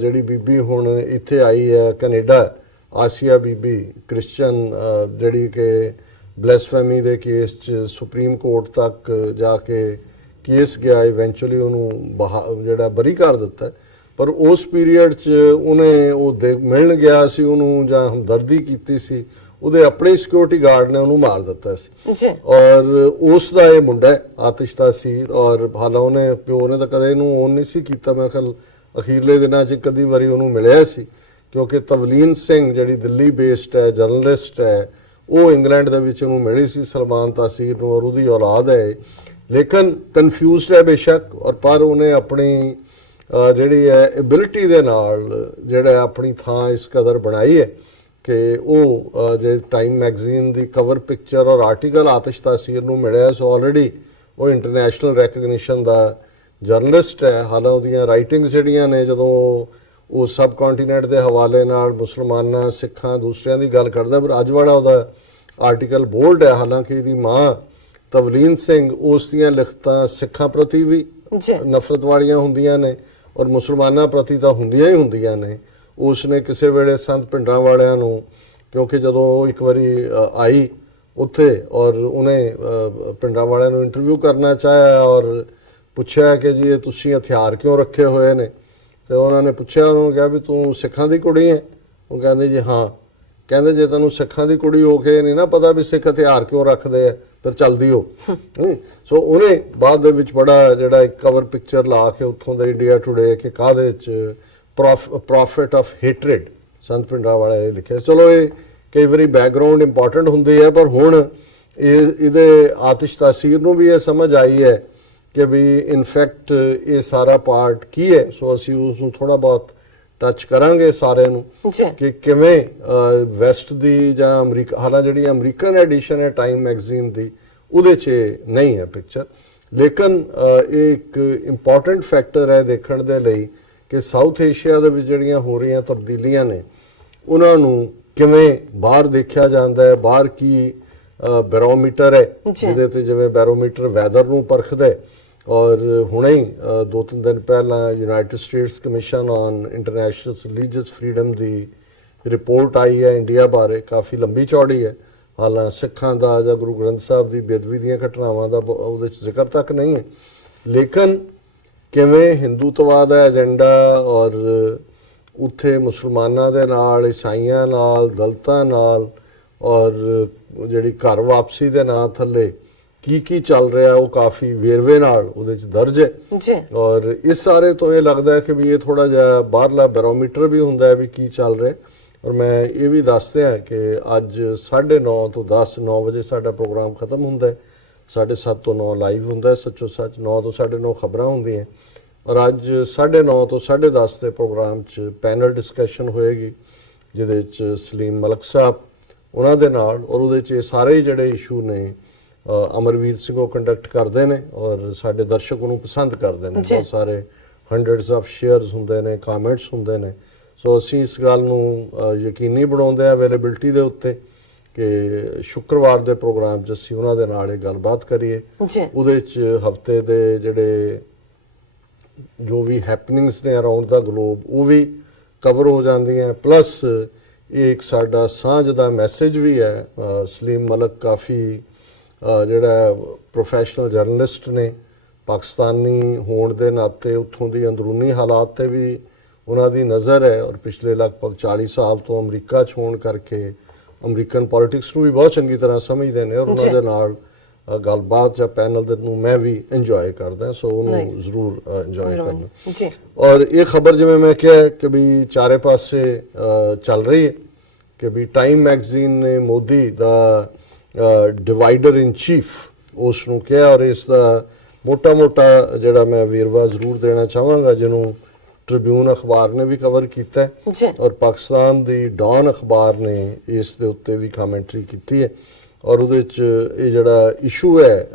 ਜਿਹੜੀ ਬੀਬੀ ਹੁਣ ਇੱਥੇ ਆਈ ਹੈ ਕੈਨੇਡਾ, ਆਸੀਆ ਬੀਬੀ ਕ੍ਰਿਸਚਨ, ਜਿਹੜੀ ਕਿ ਬਲੈਸਫੈਮੀ ਦੇ ਕੇਸ 'ਚ ਸੁਪਰੀਮ ਕੋਰਟ ਤੱਕ ਜਾ ਕੇ ਕੇਸ ਗਿਆ, ਇਵੈਂਚੁਅਲੀ ਉਹਨੂੰ ਜਿਹੜਾ ਬਰੀ ਕਰ ਦਿੱਤਾ, ਪਰ ਉਸ ਪੀਰੀਅਡ 'ਚ ਉਹਨੇ ਉਹ ਮਿਲਣ ਗਿਆ ਸੀ ਉਹਨੂੰ ਜਾਂ ਹਮਦਰਦੀ ਕੀਤੀ ਸੀ, ਉਹਦੇ ਆਪਣੇ ਸਿਕਿਉਰਿਟੀ ਗਾਰਡ ਨੇ ਉਹਨੂੰ ਮਾਰ ਦਿੱਤਾ ਸੀ। ਔਰ ਉਸ ਦਾ ਇਹ ਮੁੰਡਾ ਹੈ ਆਤਿਸ਼ ਤਾਸੀਰ, ਔਰ ਹਾਲਾਂ ਉਹਨੇ ਪਿਓ ਨੇ ਤਾਂ ਕਦੇ ਇਹਨੂੰ ਓਨ ਨਹੀਂ ਸੀ ਕੀਤਾ, ਮੈਂ ਖਿਆਲ ਅਖੀਰਲੇ ਦਿਨਾਂ 'ਚ ਕਦੀ ਵਾਰੀ ਉਹਨੂੰ ਮਿਲਿਆ ਸੀ, ਕਿਉਂਕਿ ਤਵਲੀਨ ਸਿੰਘ ਜਿਹੜੀ ਦਿੱਲੀ ਬੇਸਡ ਹੈ, ਜਰਨਲਿਸਟ ਹੈ, ਉਹ ਇੰਗਲੈਂਡ ਦੇ ਵਿੱਚ ਉਹਨੂੰ ਮਿਲੀ ਸੀ ਸਲਮਾਨ ਤਾਸੀਰ ਨੂੰ, ਔਰ ਉਹਦੀ ਔਲਾਦ ਹੈ, ਲੇਕਿਨ ਕਨਫਿਊਜ਼ਡ ਹੈ ਬੇਸ਼ੱਕ, ਔਰ ਪਰ ਉਹਨੇ ਆਪਣੀ ਜਿਹੜੀ ਹੈ ਐਬਿਲਿਟੀ ਦੇ ਨਾਲ ਜਿਹੜਾ ਆਪਣੀ ਥਾਂ ਇਸ ਕਦਰ ਬਣਾਈ ਹੈ ਕਿ ਉਹ ਜੇ ਟਾਈਮ ਮੈਗਜ਼ੀਨ ਦੀ ਕਵਰ ਪਿਕਚਰ ਔਰ ਆਰਟੀਕਲ ਆਤਿਸ਼ ਤਾਸੀਰ ਨੂੰ ਮਿਲਿਆ, ਸੋ ਆਲਰੇਡੀ ਉਹ ਇੰਟਰਨੈਸ਼ਨਲ ਰੈਕਗਨੀਸ਼ਨ ਦਾ ਜਰਨਲਿਸਟ ਹੈ। ਹਾਲਾਂ ਉਹਦੀਆਂ ਰਾਈਟਿੰਗਸ ਜਿਹੜੀਆਂ ਨੇ, ਜਦੋਂ ਉਹ ਸਬ ਕੰਟੀਨੈਂਟ ਦੇ ਹਵਾਲੇ ਨਾਲ ਮੁਸਲਮਾਨਾਂ, ਸਿੱਖਾਂ, ਦੂਸਰਿਆਂ ਦੀ ਗੱਲ ਕਰਦਾ, ਪਰ ਅੱਜ ਵਾਲਾ ਉਹਦਾ ਆਰਟੀਕਲ ਬੋਲਡ ਹੈ। ਹਾਲਾਂਕਿ ਇਹਦੀ ਮਾਂ ਤਵਲੀਨ ਸਿੰਘ, ਉਸ ਦੀਆਂ ਲਿਖਤਾਂ ਸਿੱਖਾਂ ਪ੍ਰਤੀ ਵੀ ਨਫ਼ਰਤ ਵਾਲੀਆਂ ਹੁੰਦੀਆਂ ਨੇ, ਔਰ ਮੁਸਲਮਾਨਾਂ ਪ੍ਰਤੀ ਤਾਂ ਹੁੰਦੀਆਂ ਹੀ ਹੁੰਦੀਆਂ ਨੇ। ਉਸ ਨੇ ਕਿਸੇ ਵੇਲੇ ਸੰਤ ਪਿੰਡਾਂ ਵਾਲਿਆਂ ਨੂੰ, ਕਿਉਂਕਿ ਜਦੋਂ ਉਹ ਇੱਕ ਵਾਰੀ ਆਈ ਉੱਥੇ ਔਰ ਉਹਨੇ ਪਿੰਡਾਂ ਵਾਲਿਆਂ ਨੂੰ ਇੰਟਰਵਿਊ ਕਰਨਾ ਚਾਹਿਆ ਔਰ ਪੁੱਛਿਆ ਕਿ ਜੀ ਇਹ ਤੁਸੀਂ ਹਥਿਆਰ ਕਿਉਂ ਰੱਖੇ ਹੋਏ ਨੇ, ਤੇ ਉਹਨਾਂ ਨੇ ਪੁੱਛਿਆ, ਉਹਨੂੰ ਕਿਹਾ ਵੀ ਤੂੰ ਸਿੱਖਾਂ ਦੀ ਕੁੜੀ ਹੈ? ਉਹ ਕਹਿੰਦੇ ਜੀ ਹਾਂ। ਕਹਿੰਦੇ ਜੇ ਤੈਨੂੰ ਸਿੱਖਾਂ ਦੀ ਕੁੜੀ ਹੋ ਕੇ ਨਹੀਂ ਨਾ ਪਤਾ ਵੀ ਸਿੱਖ ਹਥਿਆਰ ਕਿਉਂ ਰੱਖਦੇ ਆ, ਫਿਰ ਚੱਲਦੀ ਉਹ ਸੋ ਉਹਨੇ ਬਾਅਦ ਦੇ ਵਿੱਚ ਬੜਾ ਜਿਹੜਾ ਇੱਕ ਕਵਰ ਪਿਕਚਰ ਲਾ ਕੇ ਉੱਥੋਂ ਦਾ ਇੰਡੀਆ ਟੁਡੇ ਕਿ ਕਾਹਦੇ ਚ ਪ੍ਰੋਫਿਟ ਆਫ ਹੇਟਰੇਡ ਸੰਤ ਭਿੰਡਰਾਂਵਾਲੇ ਨੇ ਲਿਖਿਆ। ਚਲੋ ਇਹ ਕਈ ਵਾਰੀ ਬੈਕਗ੍ਰਾਉਂਡ ਇੰਪੋਰਟੈਂਟ ਹੁੰਦੀ ਹੈ, ਪਰ ਹੁਣ ਇਹਦੇ ਆਤਿਸ਼ ਤਾਸੀਰ ਨੂੰ ਵੀ ਇਹ ਸਮਝ ਆਈ ਹੈ ਕਿ ਵੀ ਇਨਫੈਕਟ ਇਹ ਸਾਰਾ ਪਾਰਟ ਕੀ ਹੈ। ਸੋ ਅਸੀਂ ਉਸ ਨੂੰ ਥੋੜਾ ਬਹੁਤ ਟੱਚ ਕਰਾਂਗੇ ਸਾਰਿਆਂ ਨੂੰ ਕਿ ਕਿਵੇਂ ਵੈਸਟ ਦੀ ਜਾਂ ਅਮਰੀਕਾ, ਹਾਲਾਂਕਿ ਜਿਹੜੀ ਅਮਰੀਕਨ ਐਡੀਸ਼ਨ ਹੈ ਟਾਈਮ ਮੈਗਜ਼ੀਨ ਦੀ ਉਹਦੇ 'ਚ ਨਹੀਂ ਹੈ ਪਿਕਚਰ, ਲੇਕਿਨ ਇਹ ਇੱਕ ਇੰਪੋਰਟੈਂਟ ਫੈਕਟਰ ਹੈ ਦੇਖਣ ਦੇ ਲਈ ਕਿ ਸਾਊਥ ਏਸ਼ੀਆ ਦੇ ਵਿੱਚ ਜਿਹੜੀਆਂ ਹੋ ਰਹੀਆਂ ਤਬਦੀਲੀਆਂ ਨੇ ਉਹਨਾਂ ਨੂੰ ਕਿਵੇਂ ਬਾਹਰ ਦੇਖਿਆ ਜਾਂਦਾ ਹੈ। ਬਾਹਰ ਕੀ ਬੈਰੋਮੀਟਰ ਹੈ ਜਿਹਦੇ ਤੇ ਜਿਵੇਂ ਬੈਰੋਮੀਟਰ ਵੈਦਰ ਨੂੰ ਪਰਖਦਾ ਹੈ, ਔਰ ਹੁਣੇ ਹੀ 2-3 ਦਿਨ ਪਹਿਲਾਂ United States commission on international religious freedom the report ਆਈ ਹੈ ਇੰਡੀਆ ਬਾਰੇ, ਕਾਫੀ ਲੰਬੀ ਚੌੜੀ ਹੈ। ਹਾਲਾਂ ਸਿੱਖਾਂ ਦਾ ਜਾਂ ਗੁਰੂ ਗ੍ਰੰਥ ਸਾਹਿਬ ਦੀ ਬੇਅਦਬੀ ਦੀਆਂ ਘਟਨਾਵਾਂ ਦਾ ਉਹਦੇ 'ਚ ਜ਼ਿਕਰ ਤੱਕ ਨਹੀਂ ਹੈ, ਲੇਕਿਨ ਕਿਵੇਂ ਹਿੰਦੂਤਵਾ ਦਾ ਏਜੰਡਾ ਔਰ ਉੱਥੇ ਮੁਸਲਮਾਨਾਂ ਦੇ ਨਾਲ, ਈਸਾਈਆਂ ਨਾਲ, ਦਲਿਤਾਂ ਨਾਲ ਔਰ ਜਿਹੜੀ ਘਰ ਵਾਪਸੀ ਦੇ ਨਾਂ ਥੱਲੇ ਕੀ ਚੱਲ ਰਿਹਾ ਉਹ ਕਾਫੀ ਵੇਰਵੇ ਨਾਲ ਉਹਦੇ 'ਚ ਦਰਜ ਹੈ। ਔਰ ਇਸ ਸਾਰੇ ਤੋਂ ਇਹ ਲੱਗਦਾ ਹੈ ਕਿ ਵੀ ਇਹ ਥੋੜਾ ਜਿਹਾ ਬਾਹਰਲਾ ਬੈਰੋਮੀਟਰ ਵੀ ਹੁੰਦਾ ਹੈ ਵੀ ਕੀ ਚੱਲ ਰਿਹਾ। ਔਰ ਮੈਂ ਇਹ ਵੀ ਦੱਸਦੇ ਹਾਂ ਕਿ ਅੱਜ 9:30 ਤੋਂ 9 ਵਜੇ ਸਾਡਾ ਪ੍ਰੋਗਰਾਮ ਖਤਮ ਹੁੰਦਾ ਹੈ, 7:30 ਤੋਂ 9 ਲਾਈਵ ਹੁੰਦਾ ਹੈ ਸੱਚੋ ਸੱਚ, 9 ਤੋਂ 9:30 ਖਬਰਾਂ ਹੁੰਦੀਆਂ। ਔਰ ਅੱਜ 9:30 ਤੋਂ 10:30 ਦੇ ਪ੍ਰੋਗਰਾਮ 'ਚ ਪੈਨਲ ਡਿਸਕਸ਼ਨ ਹੋਏਗੀ ਜਿਹਦੇ 'ਚ ਸਲੀਮ ਮਲਕ ਸਾਹਿਬ ਉਹਨਾਂ ਦੇ ਨਾਲ, ਔਰ ਉਹਦੇ 'ਚ ਸਾਰੇ ਜਿਹੜੇ ਇਸ਼ੂ ਨੇ ਅਮਰਵੀਰ ਸਿੰਘ ਉਹ ਕੰਡਕਟ ਕਰਦੇ ਨੇ ਔਰ ਸਾਡੇ ਦਰਸ਼ਕ ਉਹਨੂੰ ਪਸੰਦ ਕਰਦੇ ਨੇ। ਬਹੁਤ ਸਾਰੇ ਹੰਡਰਡਸ ਆਫ ਸ਼ੇਅਰਸ ਹੁੰਦੇ ਨੇ, ਕਮੈਂਟਸ ਹੁੰਦੇ ਨੇ। ਸੋ ਅਸੀਂ ਇਸ ਗੱਲ ਨੂੰ ਯਕੀਨੀ ਬਣਾਉਂਦੇ ਹਾਂ ਅਵੇਲੇਬਿਲਟੀ ਦੇ ਉੱਤੇ ਕਿ ਸ਼ੁੱਕਰਵਾਰ ਦੇ ਪ੍ਰੋਗਰਾਮ 'ਚ ਅਸੀਂ ਉਹਨਾਂ ਦੇ ਨਾਲ ਇਹ ਗੱਲਬਾਤ ਕਰੀਏ। ਉਹਦੇ 'ਚ ਹਫਤੇ ਦੇ ਜਿਹੜੇ ਜੋ ਵੀ ਹੈਪਨਿੰਗਸ ਨੇ ਅਰਾਊਂਡ ਦਾ ਗਲੋਬ ਉਹ ਵੀ ਕਵਰ ਹੋ ਜਾਂਦੀਆਂ, ਪਲੱਸ ਇਹ ਇੱਕ ਸਾਡਾ ਸਾਂਝ ਦਾ ਮੈਸੇਜ ਵੀ ਹੈ। ਸਲੀਮ ਮਲਕ ਕਾਫੀ ਜਿਹੜਾ ਪ੍ਰੋਫੈਸ਼ਨਲ ਜਰਨਲਿਸਟ ਨੇ, ਪਾਕਿਸਤਾਨੀ ਹੋਣ ਦੇ ਨਾਤੇ ਉੱਥੋਂ ਦੀ ਅੰਦਰੂਨੀ ਹਾਲਾਤ ਤੇ ਵੀ ਉਹਨਾਂ ਦੀ ਨਜ਼ਰ ਹੈ, ਔਰ ਪਿਛਲੇ ਲਗਭਗ 40 ਸਾਲ ਤੋਂ ਅਮਰੀਕਾ 'ਚ ਹੋਣ ਕਰਕੇ ਅਮਰੀਕਨ ਪੋਲਿਟਿਕਸ ਨੂੰ ਵੀ ਬਹੁਤ ਚੰਗੀ ਤਰ੍ਹਾਂ ਸਮਝਦੇ ਨੇ, ਔਰ ਉਹਨਾਂ ਦੇ ਨਾਲ ਗੱਲਬਾਤ ਜਾਂ ਪੈਨਲ ਦੇ ਨੂੰ ਮੈਂ ਵੀ ਇੰਜੋਏ ਕਰਦਾ, ਸੋ ਉਹਨੂੰ ਜ਼ਰੂਰ ਇੰਜੋਏ ਕਰਨਾ। ਔਰ ਇਹ ਖਬਰ ਜਿਵੇਂ ਮੈਂ ਕਿਹਾ ਕਿ ਵੀ ਚਾਰੇ ਪਾਸੇ ਚੱਲ ਰਹੀ ਹੈ ਕਿ ਵੀ ਟਾਈਮ ਮੈਗਜ਼ੀਨ ਨੇ ਮੋਦੀ ਦਾ ਡਿਵਾਈਡਰ ਇਨ ਚੀਫ ਉਸ ਨੂੰ ਕਿਹਾ, ਔਰ ਇਸ ਦਾ ਮੋਟਾ ਜਿਹੜਾ ਮੈਂ ਵੇਰਵਾ ਜ਼ਰੂਰ ਦੇਣਾ ਚਾਹਾਂਗਾ ਜਿਹਨੂੰ ਟ੍ਰਿਬਿਊਨ ਅਖਬਾਰ ਨੇ ਵੀ ਕਵਰ ਕੀਤਾ ਔਰ ਪਾਕਿਸਤਾਨ ਦੀ ਡਾਨ ਅਖਬਾਰ ਨੇ ਇਸ ਦੇ ਉੱਤੇ ਵੀ ਕਮੈਂਟਰੀ ਕੀਤੀ ਹੈ। ਔਰ ਉਹਦੇ 'ਚ ਇਹ ਜਿਹੜਾ ਇਸ਼ੂ ਹੈ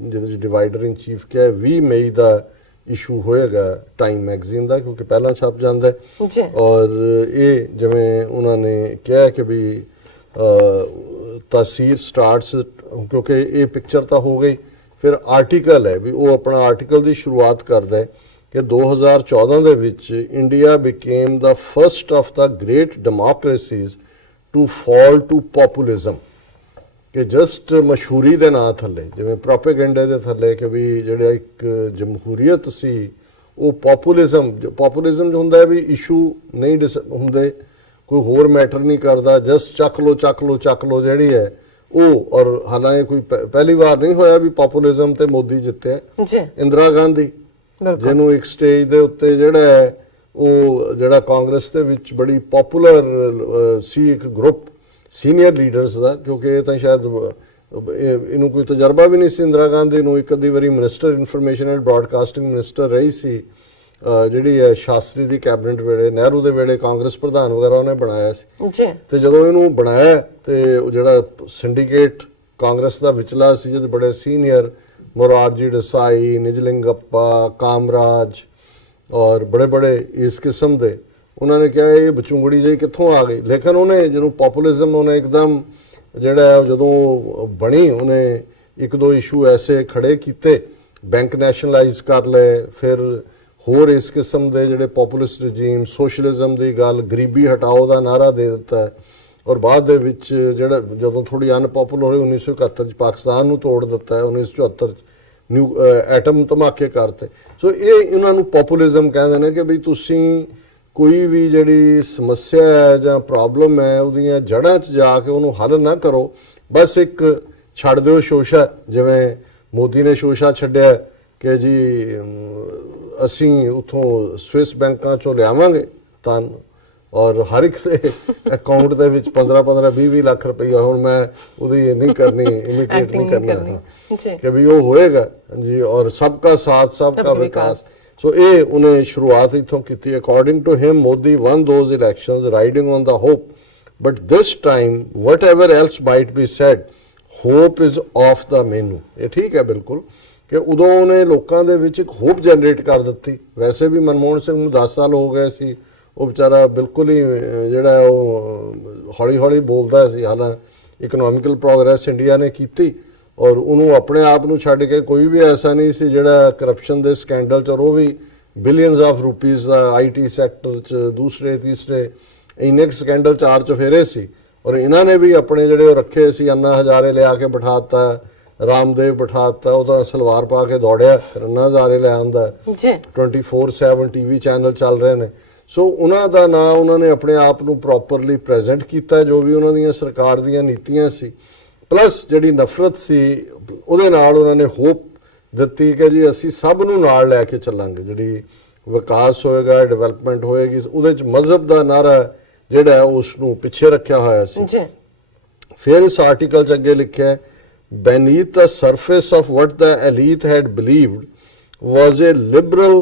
ਜਿਹਦੇ 'ਚ ਡਿਵਾਈਡਰ ਇਨ ਚੀਫ ਕਿਹਾ 20 ਮਈ ਦਾ ਇਸ਼ੂ ਹੋਏਗਾ ਟਾਈਮ ਮੈਗਜ਼ੀਨ ਦਾ, ਕਿਉਂਕਿ ਪਹਿਲਾਂ ਛਪ ਜਾਂਦਾ ਹੈ। ਔਰ ਇਹ ਜਿਵੇਂ ਉਹਨਾਂ ਨੇ ਕਿਹਾ ਕਿ ਵੀ ਤਾਸੀਰ ਸਟਾਰਟਸ, ਕਿਉਂਕਿ ਇਹ ਪਿਕਚਰ ਤਾਂ ਹੋ ਗਈ, ਫਿਰ ਆਰਟੀਕਲ ਹੈ ਵੀ ਉਹ ਆਪਣਾ ਆਰਟੀਕਲ ਦੀ ਸ਼ੁਰੂਆਤ ਕਰਦਾ ਹੈ ਕਿ 2014 ਦੇ ਵਿੱਚ India became the first of the great democracies to fall to populism, ਕਿ ਜਸਟ ਮਸ਼ਹੂਰੀ ਦੇ ਨਾਂ ਥੱਲੇ, ਜਿਵੇਂ ਪ੍ਰੋਪੇਗੈਂਡਾ ਦੇ ਥੱਲੇ ਕਿ ਵੀ ਜਿਹੜਾ ਇੱਕ ਜਮਹੂਰੀਅਤ ਸੀ ਉਹ ਪੋਪੂਲਿਜ਼ਮ ਜੋ ਹੁੰਦਾ ਹੈ ਵੀ ਇਸ਼ੂ ਨਹੀਂ ਹੁੰਦੇ, ਕੋਈ ਹੋਰ ਮੈਟਰ ਨਹੀਂ ਕਰਦਾ, ਜਸਟ ਚੱਕ ਲੋ ਜਿਹੜੀ ਹੈ ਉਹ। ਔਰ ਹਾਲਾਂਕਿ ਕੋਈ ਪਹਿਲੀ ਵਾਰ ਨਹੀਂ ਹੋਇਆ ਵੀ ਪੋਪੂਲਿਜ਼ਮ ਤੇ ਮੋਦੀ ਜਿੱਤਿਆ। ਇੰਦਰਾ ਗਾਂਧੀ ਜਿਹਨੂੰ ਇੱਕ ਸਟੇਜ ਦੇ ਉੱਤੇ ਜਿਹੜਾ ਹੈ ਉਹ ਜਿਹੜਾ ਕਾਂਗਰਸ ਦੇ ਵਿੱਚ ਬੜੀ ਪਪੂਲਰ ਸੀ ਇੱਕ ਗਰੁੱਪ ਸੀਨੀਅਰ ਲੀਡਰਸ ਦਾ, ਕਿਉਂਕਿ ਇਹ ਤਾਂ ਸ਼ਾਇਦ ਇਹਨੂੰ ਕੋਈ ਤਜਰਬਾ ਵੀ ਨਹੀਂ ਸੀ। ਇੰਦਰਾ ਗਾਂਧੀ ਨੂੰ ਇੱਕ ਅੱਧੀ ਵਾਰੀ minister information and broadcasting minister ਰਹੀ ਸੀ, ਜਿਹੜੀ ਹੈ ਸ਼ਾਸਤਰੀ ਦੀ ਕੈਬਨਿਟ ਵੇਲੇ, ਨਹਿਰੂ ਦੇ ਵੇਲੇ ਕਾਂਗਰਸ ਪ੍ਰਧਾਨ ਵਗੈਰਾ ਉਹਨੇ ਬਣਾਇਆ ਸੀ। ਤੇ ਜਦੋਂ ਇਹਨੂੰ ਬਣਾਇਆ ਤੇ ਉਹ ਜਿਹੜਾ ਸਿੰਡੀਕੇਟ ਕਾਂਗਰਸ ਦਾ ਵਿਚਲਾ ਸੀ ਜਿਹਦੇ ਬੜੇ ਸੀਨੀਅਰ ਮੋਰਾਰਜੀ ਦੇਸਾਈ, ਨਿਜਲਿੰਗੱਪਾ, ਕਾਮਰਾਜ ਔਰ ਬੜੇ ਇਸ ਕਿਸਮ ਦੇ, ਉਹਨਾਂ ਨੇ ਕਿਹਾ ਇਹ ਬਚੂੰਗੜੀ ਜਿਹੀ ਕਿੱਥੋਂ ਆ ਗਈ। ਲੇਕਿਨ ਉਹਨੇ ਜਦੋਂ ਪੋਪੂਲਿਜ਼ਮ ਉਹਨੇ ਇੱਕਦਮ ਜਿਹੜਾ ਜਦੋਂ ਬਣੀ ਉਹਨੇ ਇੱਕ ਦੋ ਇਸ਼ੂ ਐਸੇ ਖੜੇ ਕੀਤੇ, ਬੈਂਕ ਨੈਸ਼ਨਲਾਈਜ਼ ਕਰ ਲਏ, ਫਿਰ ਹੋਰ ਇਸ ਕਿਸਮ ਦੇ ਜਿਹੜੇ ਪੋਪੂਲਿਸਟ ਰਜੀਮ, ਸੋਸ਼ਲਿਜ਼ਮ ਦੀ ਗੱਲ, ਗਰੀਬੀ ਹਟਾਓ ਦਾ ਨਾਰਾ ਦੇ ਦਿੱਤਾ। ਔਰ ਬਾਅਦ ਦੇ ਵਿੱਚ ਜਿਹੜਾ ਜਦੋਂ ਥੋੜੀ ਅਨਪੋਪੂਲਰ ਹੋਈ 1971 ਚ ਪਾਕਿਸਤਾਨ ਨੂੰ ਤੋੜ ਦਿੱਤਾ, 1974 ਨਿਊ ਐਟਮ ਧਮਾਕੇ ਕਰਤੇ। ਸੋ ਇਹ ਇਹਨਾਂ ਨੂੰ ਪੋਪੂਲਿਜ਼ਮ ਕਹਿੰਦੇ ਨੇ ਕਿ ਵੀ ਤੁਸੀਂ ਕੋਈ ਵੀ ਜਿਹੜੀ ਸਮੱਸਿਆ ਹੈ ਜਾਂ ਪ੍ਰੋਬਲਮ ਹੈ ਉਹਦੀਆਂ ਜੜ੍ਹਾਂ 'ਚ ਜਾ ਕੇ ਉਹਨੂੰ ਹੱਲ ਨਾ ਕਰੋ, ਬਸ ਇੱਕ ਛੱਡ ਦਿਓ ਸ਼ੋਸ਼ਾ, ਜਿਵੇਂ ਮੋਦੀ ਨੇ ਸ਼ੋਸ਼ਾ ਛੱਡਿਆ ਕਿ ਜੀ ਅਸੀਂ ਉਥੋਂ ਸਵਿਸ ਬੈਂਕਾਂ ਚੋਂ ਲਿਆਵਾਂਗੇ ਤਾਂ, ਔਰ ਹਰ ਇੱਕ ਦੇ ਅਕਾਊਂਟ ਦੇ ਵਿੱਚ 15-15 20-20 ਲੱਖ ਰੁਪਈਆ। ਹੁਣ ਮੈਂ ਉਹਦੀ ਨਹੀਂ ਕਰਨੀ, ਇਮੀਟੇਟ ਨਹੀਂ ਕਰਨਾ ਕਿ ਵੀ ਉਹ ਹੋਏਗਾ ਜੀ, ਔਰ सबका साथ सबका विकास। सो ਇਹ ਉਹਨੇ ਸ਼ੁਰੂਆਤ ਇਥੋਂ ਕੀਤੀ। According to him Modi won those elections riding on the hope, but this time whatever else might be said, hope is off the menu। ਇਹ ਠੀਕ ਹੈ ਬਿਲਕੁਲ ਕਿ ਉਦੋਂ ਉਹਨੇ ਲੋਕਾਂ ਦੇ ਵਿੱਚ ਇੱਕ ਹੋਪ ਜਨਰੇਟ ਕਰ ਦਿੱਤੀ। ਵੈਸੇ ਵੀ ਮਨਮੋਹਨ ਸਿੰਘ ਨੂੰ 10 ਸਾਲ ਹੋ ਗਏ ਸੀ, ਉਹ ਵਿਚਾਰਾ ਬਿਲਕੁਲ ਹੀ ਜਿਹੜਾ ਉਹ ਹੌਲੀ ਹੌਲੀ ਬੋਲਦਾ ਸੀ। ਹਾਲਾਂਕਿ ਇਕਨੋਮਿਕਲ ਪ੍ਰੋਗਰੈਸ ਇੰਡੀਆ ਨੇ ਕੀਤੀ, ਔਰ ਉਹਨੂੰ ਆਪਣੇ ਆਪ ਨੂੰ ਛੱਡ ਕੇ ਕੋਈ ਵੀ ਐਸਾ ਨਹੀਂ ਸੀ ਜਿਹੜਾ ਕਰਪਸ਼ਨ ਦੇ ਸਕੈਂਡਲ 'ਚ, ਔਰ ਉਹ ਵੀ ਬਿਲੀਅਨਸ ਆਫ ਰੁਪੀਜ਼ ਦਾ IT ਸੈਕਟਰ 'ਚ ਦੂਸਰੇ ਤੀਸਰੇ ਇੰਨੇ ਸਕੈਂਡਲ 4 ਚੁਫੇਰੇ ਸੀ। ਔਰ ਇਹਨਾਂ ਨੇ ਵੀ ਆਪਣੇ ਜਿਹੜੇ ਉਹ ਰੱਖੇ ਸੀ, ਅੰਨਾ ਹਜ਼ਾਰੇ ਲਿਆ ਕੇ ਬਿਠਾਤਾ, ਰਾਮਦੇਵ ਬਿਠਾਤਾ, ਉਹ ਤਾਂ ਸਲਵਾਰ ਪਾ ਕੇ ਦੌੜਿਆ, ਫਿਰ ਅੰਨਾ ਹਜ਼ਾਰੇ ਲੈ ਆਉਂਦਾ। 24/7 TV ਚੈਨਲ ਚੱਲ ਰਹੇ ਨੇ। ਸੋ ਉਹਨਾਂ ਦਾ ਨਾਂ ਉਹਨਾਂ ਨੇ ਆਪਣੇ ਆਪ ਨੂੰ ਪ੍ਰੋਪਰਲੀ ਪ੍ਰੈਜ਼ੈਂਟ ਕੀਤਾ, ਜੋ ਵੀ ਉਹਨਾਂ ਦੀਆਂ ਸਰਕਾਰ ਦੀਆਂ ਨੀਤੀਆਂ ਸੀ। ਪਲੱਸ ਜਿਹੜੀ ਨਫ਼ਰਤ ਸੀ ਉਹਦੇ ਨਾਲ ਉਹਨਾਂ ਨੇ ਹੋਪ ਦਿੱਤੀ ਕਿ ਜੀ ਅਸੀਂ ਸਭ ਨੂੰ ਨਾਲ ਲੈ ਕੇ ਚੱਲਾਂਗੇ, ਜਿਹੜੀ ਵਿਕਾਸ ਹੋਏਗਾ, ਡਿਵੈਲਪਮੈਂਟ ਹੋਏਗੀ। ਉਹਦੇ 'ਚ ਮਜ਼ਹਬ ਦਾ ਨਾਰਾ ਜਿਹੜਾ ਉਸ ਨੂੰ ਪਿੱਛੇ ਰੱਖਿਆ ਹੋਇਆ ਸੀ। ਫਿਰ ਇਸ ਆਰਟੀਕਲ 'ਚ ਅੱਗੇ ਲਿਖਿਆ, beneath the surface of what the elite had believed was a liberal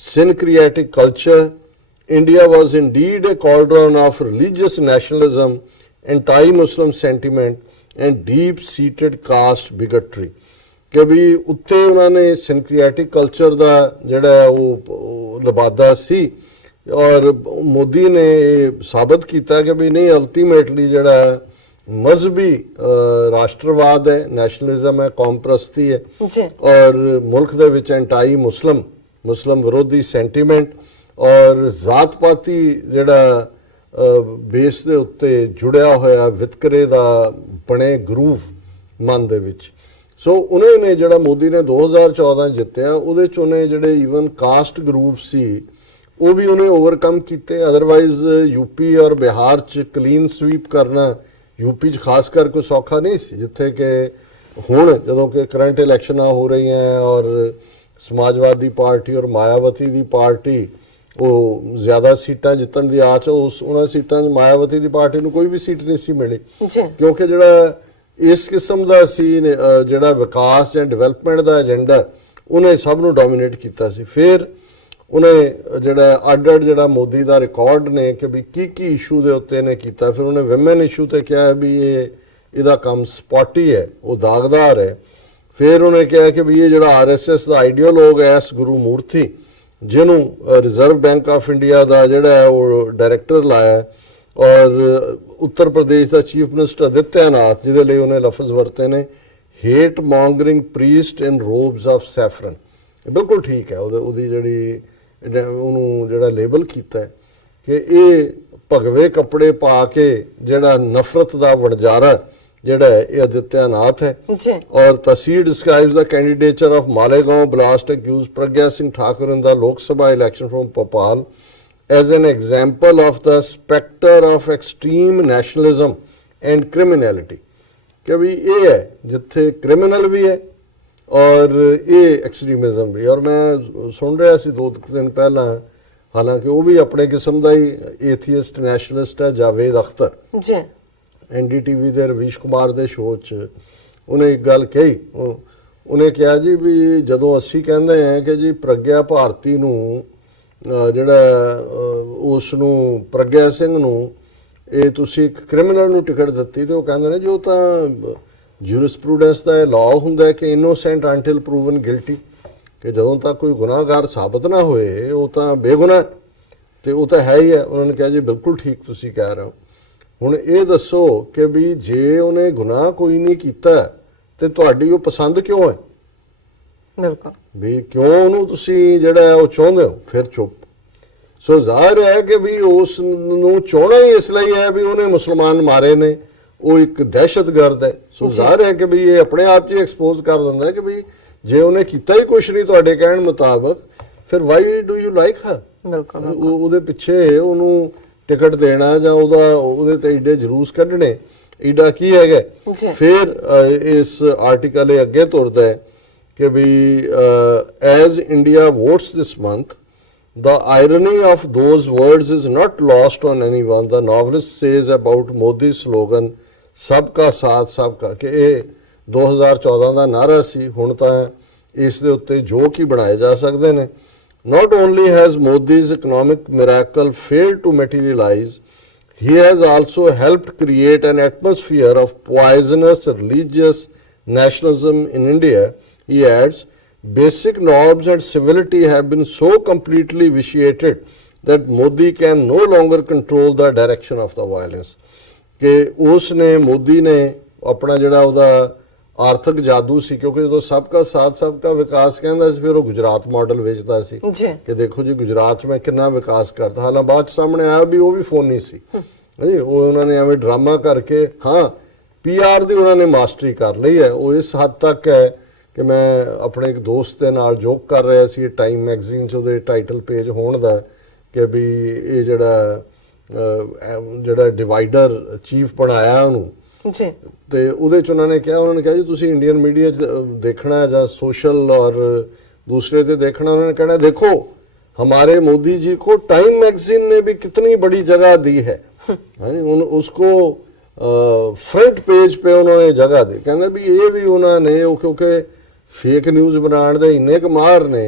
syncretic culture. India was indeed a cauldron of religious nationalism, anti-Muslim sentiment and deep-seated caste bigotry। ਕਿ ਵੀ ਉੱਤੇ ਉਹਨਾਂ ਨੇ ਸਿਨਕ੍ਰੀਏਟਿਕ ਕਲਚਰ ਦਾ ਜਿਹੜਾ ਉਹ ਲਬਾਦਾ ਸੀ, ਔਰ ਮੋਦੀ ਨੇ ਇਹ ਸਾਬਤ ਕੀਤਾ ਕਿ ਵੀ ਨਹੀਂ, ਅਲਟੀਮੇਟਲੀ ਜਿਹੜਾ ਮਜ਼ਹਬੀ ਰਾਸ਼ਟਰਵਾਦ ਹੈ, ਨੈਸ਼ਨਲਿਜ਼ਮ ਹੈ, ਕੌਮ ਪ੍ਰਸਤੀ ਹੈ, ਔਰ ਮੁਲਕ ਦੇ ਵਿੱਚ ਐਂਟਾਈ ਮੁਸਲਮ ਵਿਰੋਧੀ ਸੈਂਟੀਮੈਂਟ, ਔਰ ਜ਼ਾਤ ਪਾਤੀ ਜਿਹੜਾ ਬੇਸ ਦੇ ਉੱਤੇ ਜੁੜਿਆ ਹੋਇਆ ਵਿਤਕਰੇ ਦਾ ਬਣੇ ਗਰੂਵ ਮਨ ਦੇ ਵਿੱਚ। ਸੋ ਉਹਨੇ ਨੇ ਜਿਹੜਾ ਮੋਦੀ ਨੇ 2014 ਜਿੱਤਿਆ, ਉਹਦੇ 'ਚ ਉਹਨੇ ਜਿਹੜੇ ਈਵਨ ਕਾਸਟ ਗਰੂਪ ਸੀ ਉਹ ਵੀ ਉਹਨੇ ਓਵਰਕਮ ਕੀਤੇ। ਅਦਰਵਾਈਜ਼ ਯੂਪੀ ਔਰ ਬਿਹਾਰ 'ਚ ਕਲੀਨ ਸਵੀਪ ਕਰਨਾ ਯੂਪੀ 'ਚ ਖਾਸ ਕਰ ਕੋਈ ਸੌਖਾ ਨਹੀਂ ਸੀ, ਜਿੱਥੇ ਕਿ ਹੁਣ ਜਦੋਂ ਕਿ ਕਰੰਟ ਇਲੈਕਸ਼ਨਾਂ ਹੋ ਰਹੀਆਂ ਔਰ ਸਮਾਜਵਾਦੀ ਪਾਰਟੀ ਔਰ ਮਾਇਆਵਤੀ ਦੀ ਪਾਰਟੀ ਉਹ ਜ਼ਿਆਦਾ ਸੀਟਾਂ ਜਿੱਤਣ ਦੀ ਆਸ, ਉਹਨਾਂ ਸੀਟਾਂ 'ਚ ਮਾਇਆਵਤੀ ਦੀ ਪਾਰਟੀ ਨੂੰ ਕੋਈ ਵੀ ਸੀਟ ਨਹੀਂ ਸੀ ਮਿਲੀ, ਕਿਉਂਕਿ ਜਿਹੜਾ ਇਸ ਕਿਸਮ ਦਾ ਸੀ ਜਿਹੜਾ ਵਿਕਾਸ ਜਾਂ ਡਿਵੈਲਪਮੈਂਟ ਦਾ ਏਜੰਡਾ ਉਹਨੇ ਸਭ ਨੂੰ ਡੋਮੀਨੇਟ ਕੀਤਾ ਸੀ। ਫਿਰ ਉਹਨੇ ਜਿਹੜਾ ਅੱਡ ਜਿਹੜਾ ਮੋਦੀ ਦਾ ਰਿਕਾਰਡ ਨੇ ਕਿ ਵੀ ਕੀ ਇਸ਼ੂ ਦੇ ਉੱਤੇ ਨੇ ਕੀਤਾ। ਫਿਰ ਉਹਨੇ ਵਿਮਨ ਇਸ਼ੂ ਤੇ ਕਿਹਾ ਵੀ ਇਹਦਾ ਕੰਮ ਸਪੌਟੀ ਹੈ, ਉਹ ਦਾਗਦਾਰ ਹੈ। ਫਿਰ ਉਹਨੇ ਕਿਹਾ ਕਿ ਵੀ ਇਹ ਜਿਹੜਾ RSS ਦਾ ਆਈਡੀਓਲੋਗ ਹੈ, ਐਸ ਗੁਰੂ ਮੂਰਤੀ, ਜਿਹਨੂੰ ਰਿਜ਼ਰਵ ਬੈਂਕ ਆਫ ਇੰਡੀਆ ਦਾ ਜਿਹੜਾ ਉਹ ਡਾਇਰੈਕਟਰ ਲਾਇਆ, ਔਰ ਉੱਤਰ ਪ੍ਰਦੇਸ਼ ਦਾ ਚੀਫ ਮਿਨਿਸਟਰ ਆਦਿੱਤਿਆਨਾਥ, ਜਿਹਦੇ ਲਈ ਉਹਨੇ ਲਫ਼ਜ਼ ਵਰਤੇ ਨੇ hate mongering priest in robes of saffron. ਬਿਲਕੁਲ ਠੀਕ ਹੈ, ਉਹਦੀ ਜਿਹੜੀ ਉਹਨੂੰ ਜਿਹੜਾ ਲੇਬਲ ਕੀਤਾ ਕਿ ਇਹ ਭਗਵੇ ਕੱਪੜੇ ਪਾ ਕੇ ਜਿਹੜਾ ਨਫ਼ਰਤ ਦਾ ਵਣਜਾਰਾ ਜਿਹੜਾ ਇਹ ਆਦਿੱਤਿਆਨਾਥ ਹੈ। ਔਰ ਤਸਵੀਰ describes the candidature of Malegaon blast accused Pragya Singh Thakur in the Lok Sabha election from Bhopal as an example of the specter of extreme nationalism and criminality। ਕਿ ਵੀ ਇਹ ਹੈ ਜਿੱਥੇ ਕ੍ਰਿਮੀਨਲ ਵੀ ਹੈ ਔਰ ਇਹ ਐਕਸਟ੍ਰੀਮਿਜ਼ਮ ਵੀ। ਔਰ ਮੈਂ ਸੁਣ ਰਿਹਾ ਸੀ 2 ਦਿਨ ਪਹਿਲਾਂ, ਹਾਲਾਂਕਿ ਉਹ ਵੀ ਆਪਣੇ ਕਿਸਮ ਦਾ ਹੀ ਏਥੀਇਸਟ ਨੈਸ਼ਨਲਿਸਟ ਹੈ, ਜਾਵੇਦ ਅਖਤਰ ਜੀ, NDTV ਦੇ ਰਵੀਸ਼ ਕੁਮਾਰ ਦੇ ਸ਼ੋਅ 'ਚ ਉਹਨੇ ਇੱਕ ਗੱਲ ਕਹੀ। ਉਹਨੇ ਕਿਹਾ ਜੀ ਵੀ ਜਦੋਂ ਅਸੀਂ ਕਹਿੰਦੇ ਹਾਂ ਕਿ ਜੀ ਪ੍ਰਗਿਆ ਭਾਰਤੀ ਨੂੰ ਜਿਹੜਾ ਉਸ ਨੂੰ ਪ੍ਰਗਿਆ ਸਿੰਘ ਨੂੰ ਇਹ ਤੁਸੀਂ ਇੱਕ ਕ੍ਰਿਮੀਨਲ ਨੂੰ ਟਿਕਟ ਦਿੱਤੀ, ਤੇ ਉਹ ਕਹਿੰਦੇ ਨੇ ਜੀ ਉਹ ਤਾਂ ਜੂਰਿਸਪ੍ਰੂਡੈਂਸ ਦਾ ਇਹ ਲਾਅ ਹੁੰਦਾ ਹੈ ਕਿ ਇਨੋਸੈਂਟ ਅੰਟਿਲ ਪ੍ਰੂਵਨ ਗਿਲਟੀ, ਕਿ ਜਦੋਂ ਤੱਕ ਕੋਈ ਗੁਨਾਹਗਾਰ ਸਾਬਤ ਨਾ ਹੋਏ ਉਹ ਤਾਂ ਬੇਗੁਨਾਹ, ਤੇ ਉਹ ਤਾਂ ਹੈ ਹੀ ਹੈ। ਉਹਨਾਂ ਨੇ ਕਿਹਾ ਜੀ ਬਿਲਕੁਲ ਠੀਕ ਤੁਸੀਂ ਕਹਿ ਰਹੇ ਹੋ। ਹੁਣ ਇਹ ਦੱਸੋ ਕਿ ਵੀ ਜੇ ਉਹਨੇ ਗੁਨਾਹ ਕੋਈ ਨਹੀਂ ਕੀਤਾ ਤੇ ਤੁਹਾਡੀ ਉਹ ਪਸੰਦ ਕਿਉਂ ਹੈ? ਬਿਲਕੁਲ ਵੀ ਕਿਉਂ ਉਹਨੂੰ ਤੁਸੀਂ ਜਿਹੜਾ ਉਹ ਚਾਹੁੰਦੇ ਹੋ? ਫਿਰ ਚੁੱਪ। ਸੋ ਜ਼ਾਹਿਰ ਹੈ ਕਿ ਵੀ ਉਸ ਨੂੰ ਚਾਹਣਾ ਹੀ ਇਸ ਲਈ ਹੈ ਵੀ ਉਹਨੇ ਮੁਸਲਮਾਨ ਮਾਰੇ ਨੇ, ਉਹ ਇੱਕ ਦਹਿਸ਼ਤਗਰਦ ਹੈ। ਸੋ ਜ਼ਾਹਿਰ ਹੈ ਕਿ ਵੀ ਇਹ ਆਪਣੇ ਆਪ 'ਚ ਐਕਸਪੋਜ਼ ਕਰ ਦਿੰਦਾ ਹੈ ਕਿ ਵੀ ਜੇ ਉਹਨੇ ਕੀਤਾ ਹੀ ਕੁਛ ਨਹੀਂ ਤੁਹਾਡੇ ਕਹਿਣ ਮੁਤਾਬਕ, ਫਿਰ ਵਾਈ ਡੂ ਯੂ ਲਾਈਕ ਹਰ? ਉਹਦੇ ਪਿੱਛੇ ਉਹਨੂੰ ਟਿਕਟ ਦੇਣਾ ਜਾਂ ਉਹਦੇ ਤੇ ਏਡੇ ਜਲੂਸ ਕੱਢਣੇ, ईडा की है। जी। फिर इस आर्टिकल अगे तुरदा है कि भी as India votes this month the irony of those words is not lost on anyone. The novelist says about Modi's slogan सबका साथ सबका कि ਇਹ 2014 ਦਾ ਨਾਰਾ ਸੀ, ਹੁਣ ਤਾਂ ਇਸ ਦੇ ਉੱਤੇ ਜੋਕ ਹੀ ਬਣਾਏ ਜਾ ਸਕਦੇ ਨੇ। Not only has Modi's economic miracle failed to materialize, he has also helped create an atmosphere of poisonous religious nationalism in India. He adds, basic norms and civility have been so completely vitiated that Modi can no longer control the direction of the violence. ਕਿ ਉਸਨੇ ਮੋਦੀ ਨੇ ਆਪਣਾ ਜਿਹੜਾ ਉਹਦਾ ਆਰਥਿਕ ਜਾਦੂ ਸੀ, ਕਿਉਂਕਿ ਜਦੋਂ ਸਬਕਾ ਸਾਥ ਸਬਕਾ ਵਿਕਾਸ ਕਹਿੰਦਾ ਸੀ, ਫਿਰ ਉਹ ਗੁਜਰਾਤ ਮਾਡਲ ਵੇਚਦਾ ਸੀ ਕਿ ਦੇਖੋ ਜੀ ਗੁਜਰਾਤ ਮੈਂ ਕਿੰਨਾ ਵਿਕਾਸ ਕਰਦਾ। ਹਾਲਾਂ ਬਾਅਦ ਸਾਹਮਣੇ ਆਇਆ ਵੀ ਉਹ ਵੀ ਫੋਨੀ ਸੀ ਜੀ। ਉਹ ਉਹਨਾਂ ਨੇ ਐਵੇਂ ਡਰਾਮਾ ਕਰਕੇ, ਹਾਂ PR ਦੀ ਉਹਨਾਂ ਨੇ ਮਾਸਟਰੀ ਕਰ ਲਈ ਹੈ। ਉਹ ਇਸ ਹੱਦ ਤੱਕ ਹੈ ਕਿ ਮੈਂ ਆਪਣੇ ਇੱਕ ਦੋਸਤ ਦੇ ਨਾਲ ਜੋਕ ਕਰ ਰਿਹਾ ਸੀ, ਟਾਈਮ ਮੈਗਜ਼ੀਨ 'ਚ ਉਹਦੇ ਟਾਈਟਲ ਪੇਜ ਹੋਣ ਦਾ, ਕਿ ਵੀ ਇਹ ਜਿਹੜਾ ਡਿਵਾਈਡਰ ਚੀਫ ਬਣਾਇਆ ਉਹਨੂੰ ਜੀ, ਤੇ ਉਹਦੇ 'ਚ ਉਹਨਾਂ ਨੇ ਕਿਹਾ ਜੀ ਤੁਸੀਂ ਇੰਡੀਅਨ ਮੀਡੀਆ 'ਚ ਦੇਖਣਾ ਜਾਂ ਸੋਸ਼ਲ ਔਰ ਦੂਸਰੇ ਤੇ ਦੇਖਣਾ। ਉਹਨਾਂ ਨੇ ਕਹਿਣਾ ਦੇਖੋ हमारे मोदी जी को टाइम मैगजीन ने भी कितनी बड़ी जगह दी है, उसको फ्रंट पेज पे उन्होंने जगह दी। कहते भी ये भी उन्होंने क्योंकि फेक न्यूज़ बनाने दे इन्ने क मार ने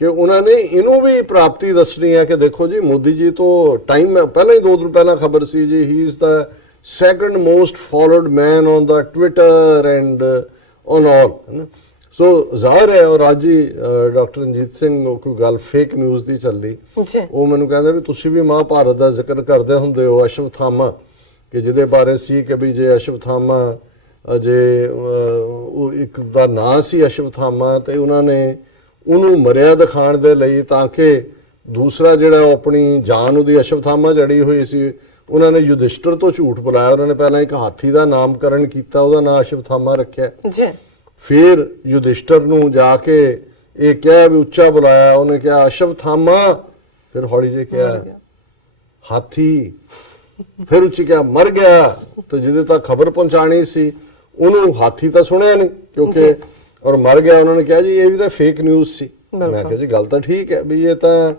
कि उन्होंने इनू भी प्राप्ति दसनी है कि देखो जी मोदी जी तो टाइम पहले ही 2 दिन पहला खबर सी जी, he is the second most followed man on the Twitter and on all, है ना। सो ਜ਼ਾਹਰ ਹੈ। ਔਰ ਅੱਜ ਹੀ ਡਾਕਟਰ ਰਣਜੀਤ ਸਿੰਘ ਕੋਈ ਗੱਲ ਫੇਕ ਨਿਊਜ਼ ਦੀ ਚੱਲੀ, ਉਹ ਮੈਨੂੰ ਕਹਿੰਦਾ ਵੀ ਤੁਸੀਂ ਵੀ ਮਹਾਭਾਰਤ ਦਾ ਜ਼ਿਕਰ ਕਰਦੇ ਹੁੰਦੇ ਹੋ, ਅਸ਼ਵਥਾਮਾ, ਕਿ ਜਿਹਦੇ ਬਾਰੇ ਸੀ ਕਿ ਵੀ ਜੇ ਅਸ਼ਵਥਾਮਾ ਜੇ ਉਹ ਇੱਕ ਦਾ ਨਾਂ ਸੀ ਅਸ਼ਵਥਾਮਾ, ਤੇ ਉਹਨਾਂ ਨੇ ਉਹਨੂੰ ਮਰਿਆ ਦਿਖਾਉਣ ਦੇ ਲਈ ਤਾਂ ਕਿ ਦੂਸਰਾ ਜਿਹੜਾ ਉਹ ਆਪਣੀ ਜਾਨ ਉਹਦੀ ਅਸ਼ਵਥਾਮਾ ਜੜੀ ਹੋਈ ਸੀ, ਉਹਨਾਂ ਨੇ ਯੁਧਿਸ਼ਟਰ ਤੋਂ ਝੂਠ ਬੁਲਾਇਆ। ਉਹਨਾਂ ਨੇ ਪਹਿਲਾਂ ਇੱਕ ਹਾਥੀ ਦਾ ਨਾਮਕਰਨ ਕੀਤਾ, ਉਹਦਾ ਨਾਂ ਅਸ਼ਵਥਾਮਾ ਰੱਖਿਆ। फिर युधिष्ठिर ਨੂੰ ਜਾ ਕੇ ਇਹ ਕਿਹਾ ਵੀ ਉੱਚਾ ਬੁਲਾਇਆ, ਉਹਨੇ ਕਿਹਾ ਅਸ਼ਵਥਾਮਾ, ਫਿਰ ਹੌਲੀ ਜਿਹੀ ਕਿਹਾ ਹਾਥੀ, ਫਿਰ ਉੱਚੀ ਕਿਹਾ ਮਰ ਗਿਆ। ਤੇ ਜਿਹਦੇ ਤੱਕ ਖਬਰ ਪਹੁੰਚਾਣੀ ਸੀ ਉਹਨੂੰ ਹਾਥੀ ਤਾਂ ਸੁਣਿਆ ਨਹੀਂ ਕਿਉਂਕਿ, ਔਰ ਮਰ ਗਿਆ। ਉਹਨਾਂ ਨੇ ਕਿਹਾ ਜੀ ਇਹ ਵੀ ਤਾਂ ਫੇਕ ਨਿਊਜ਼ ਸੀ। ਮੈਂ ਕਿਹਾ ਜੀ ਗੱਲ ਤਾਂ ਠੀਕ ਹੈ ਵੀ ਇਹ ਤਾਂ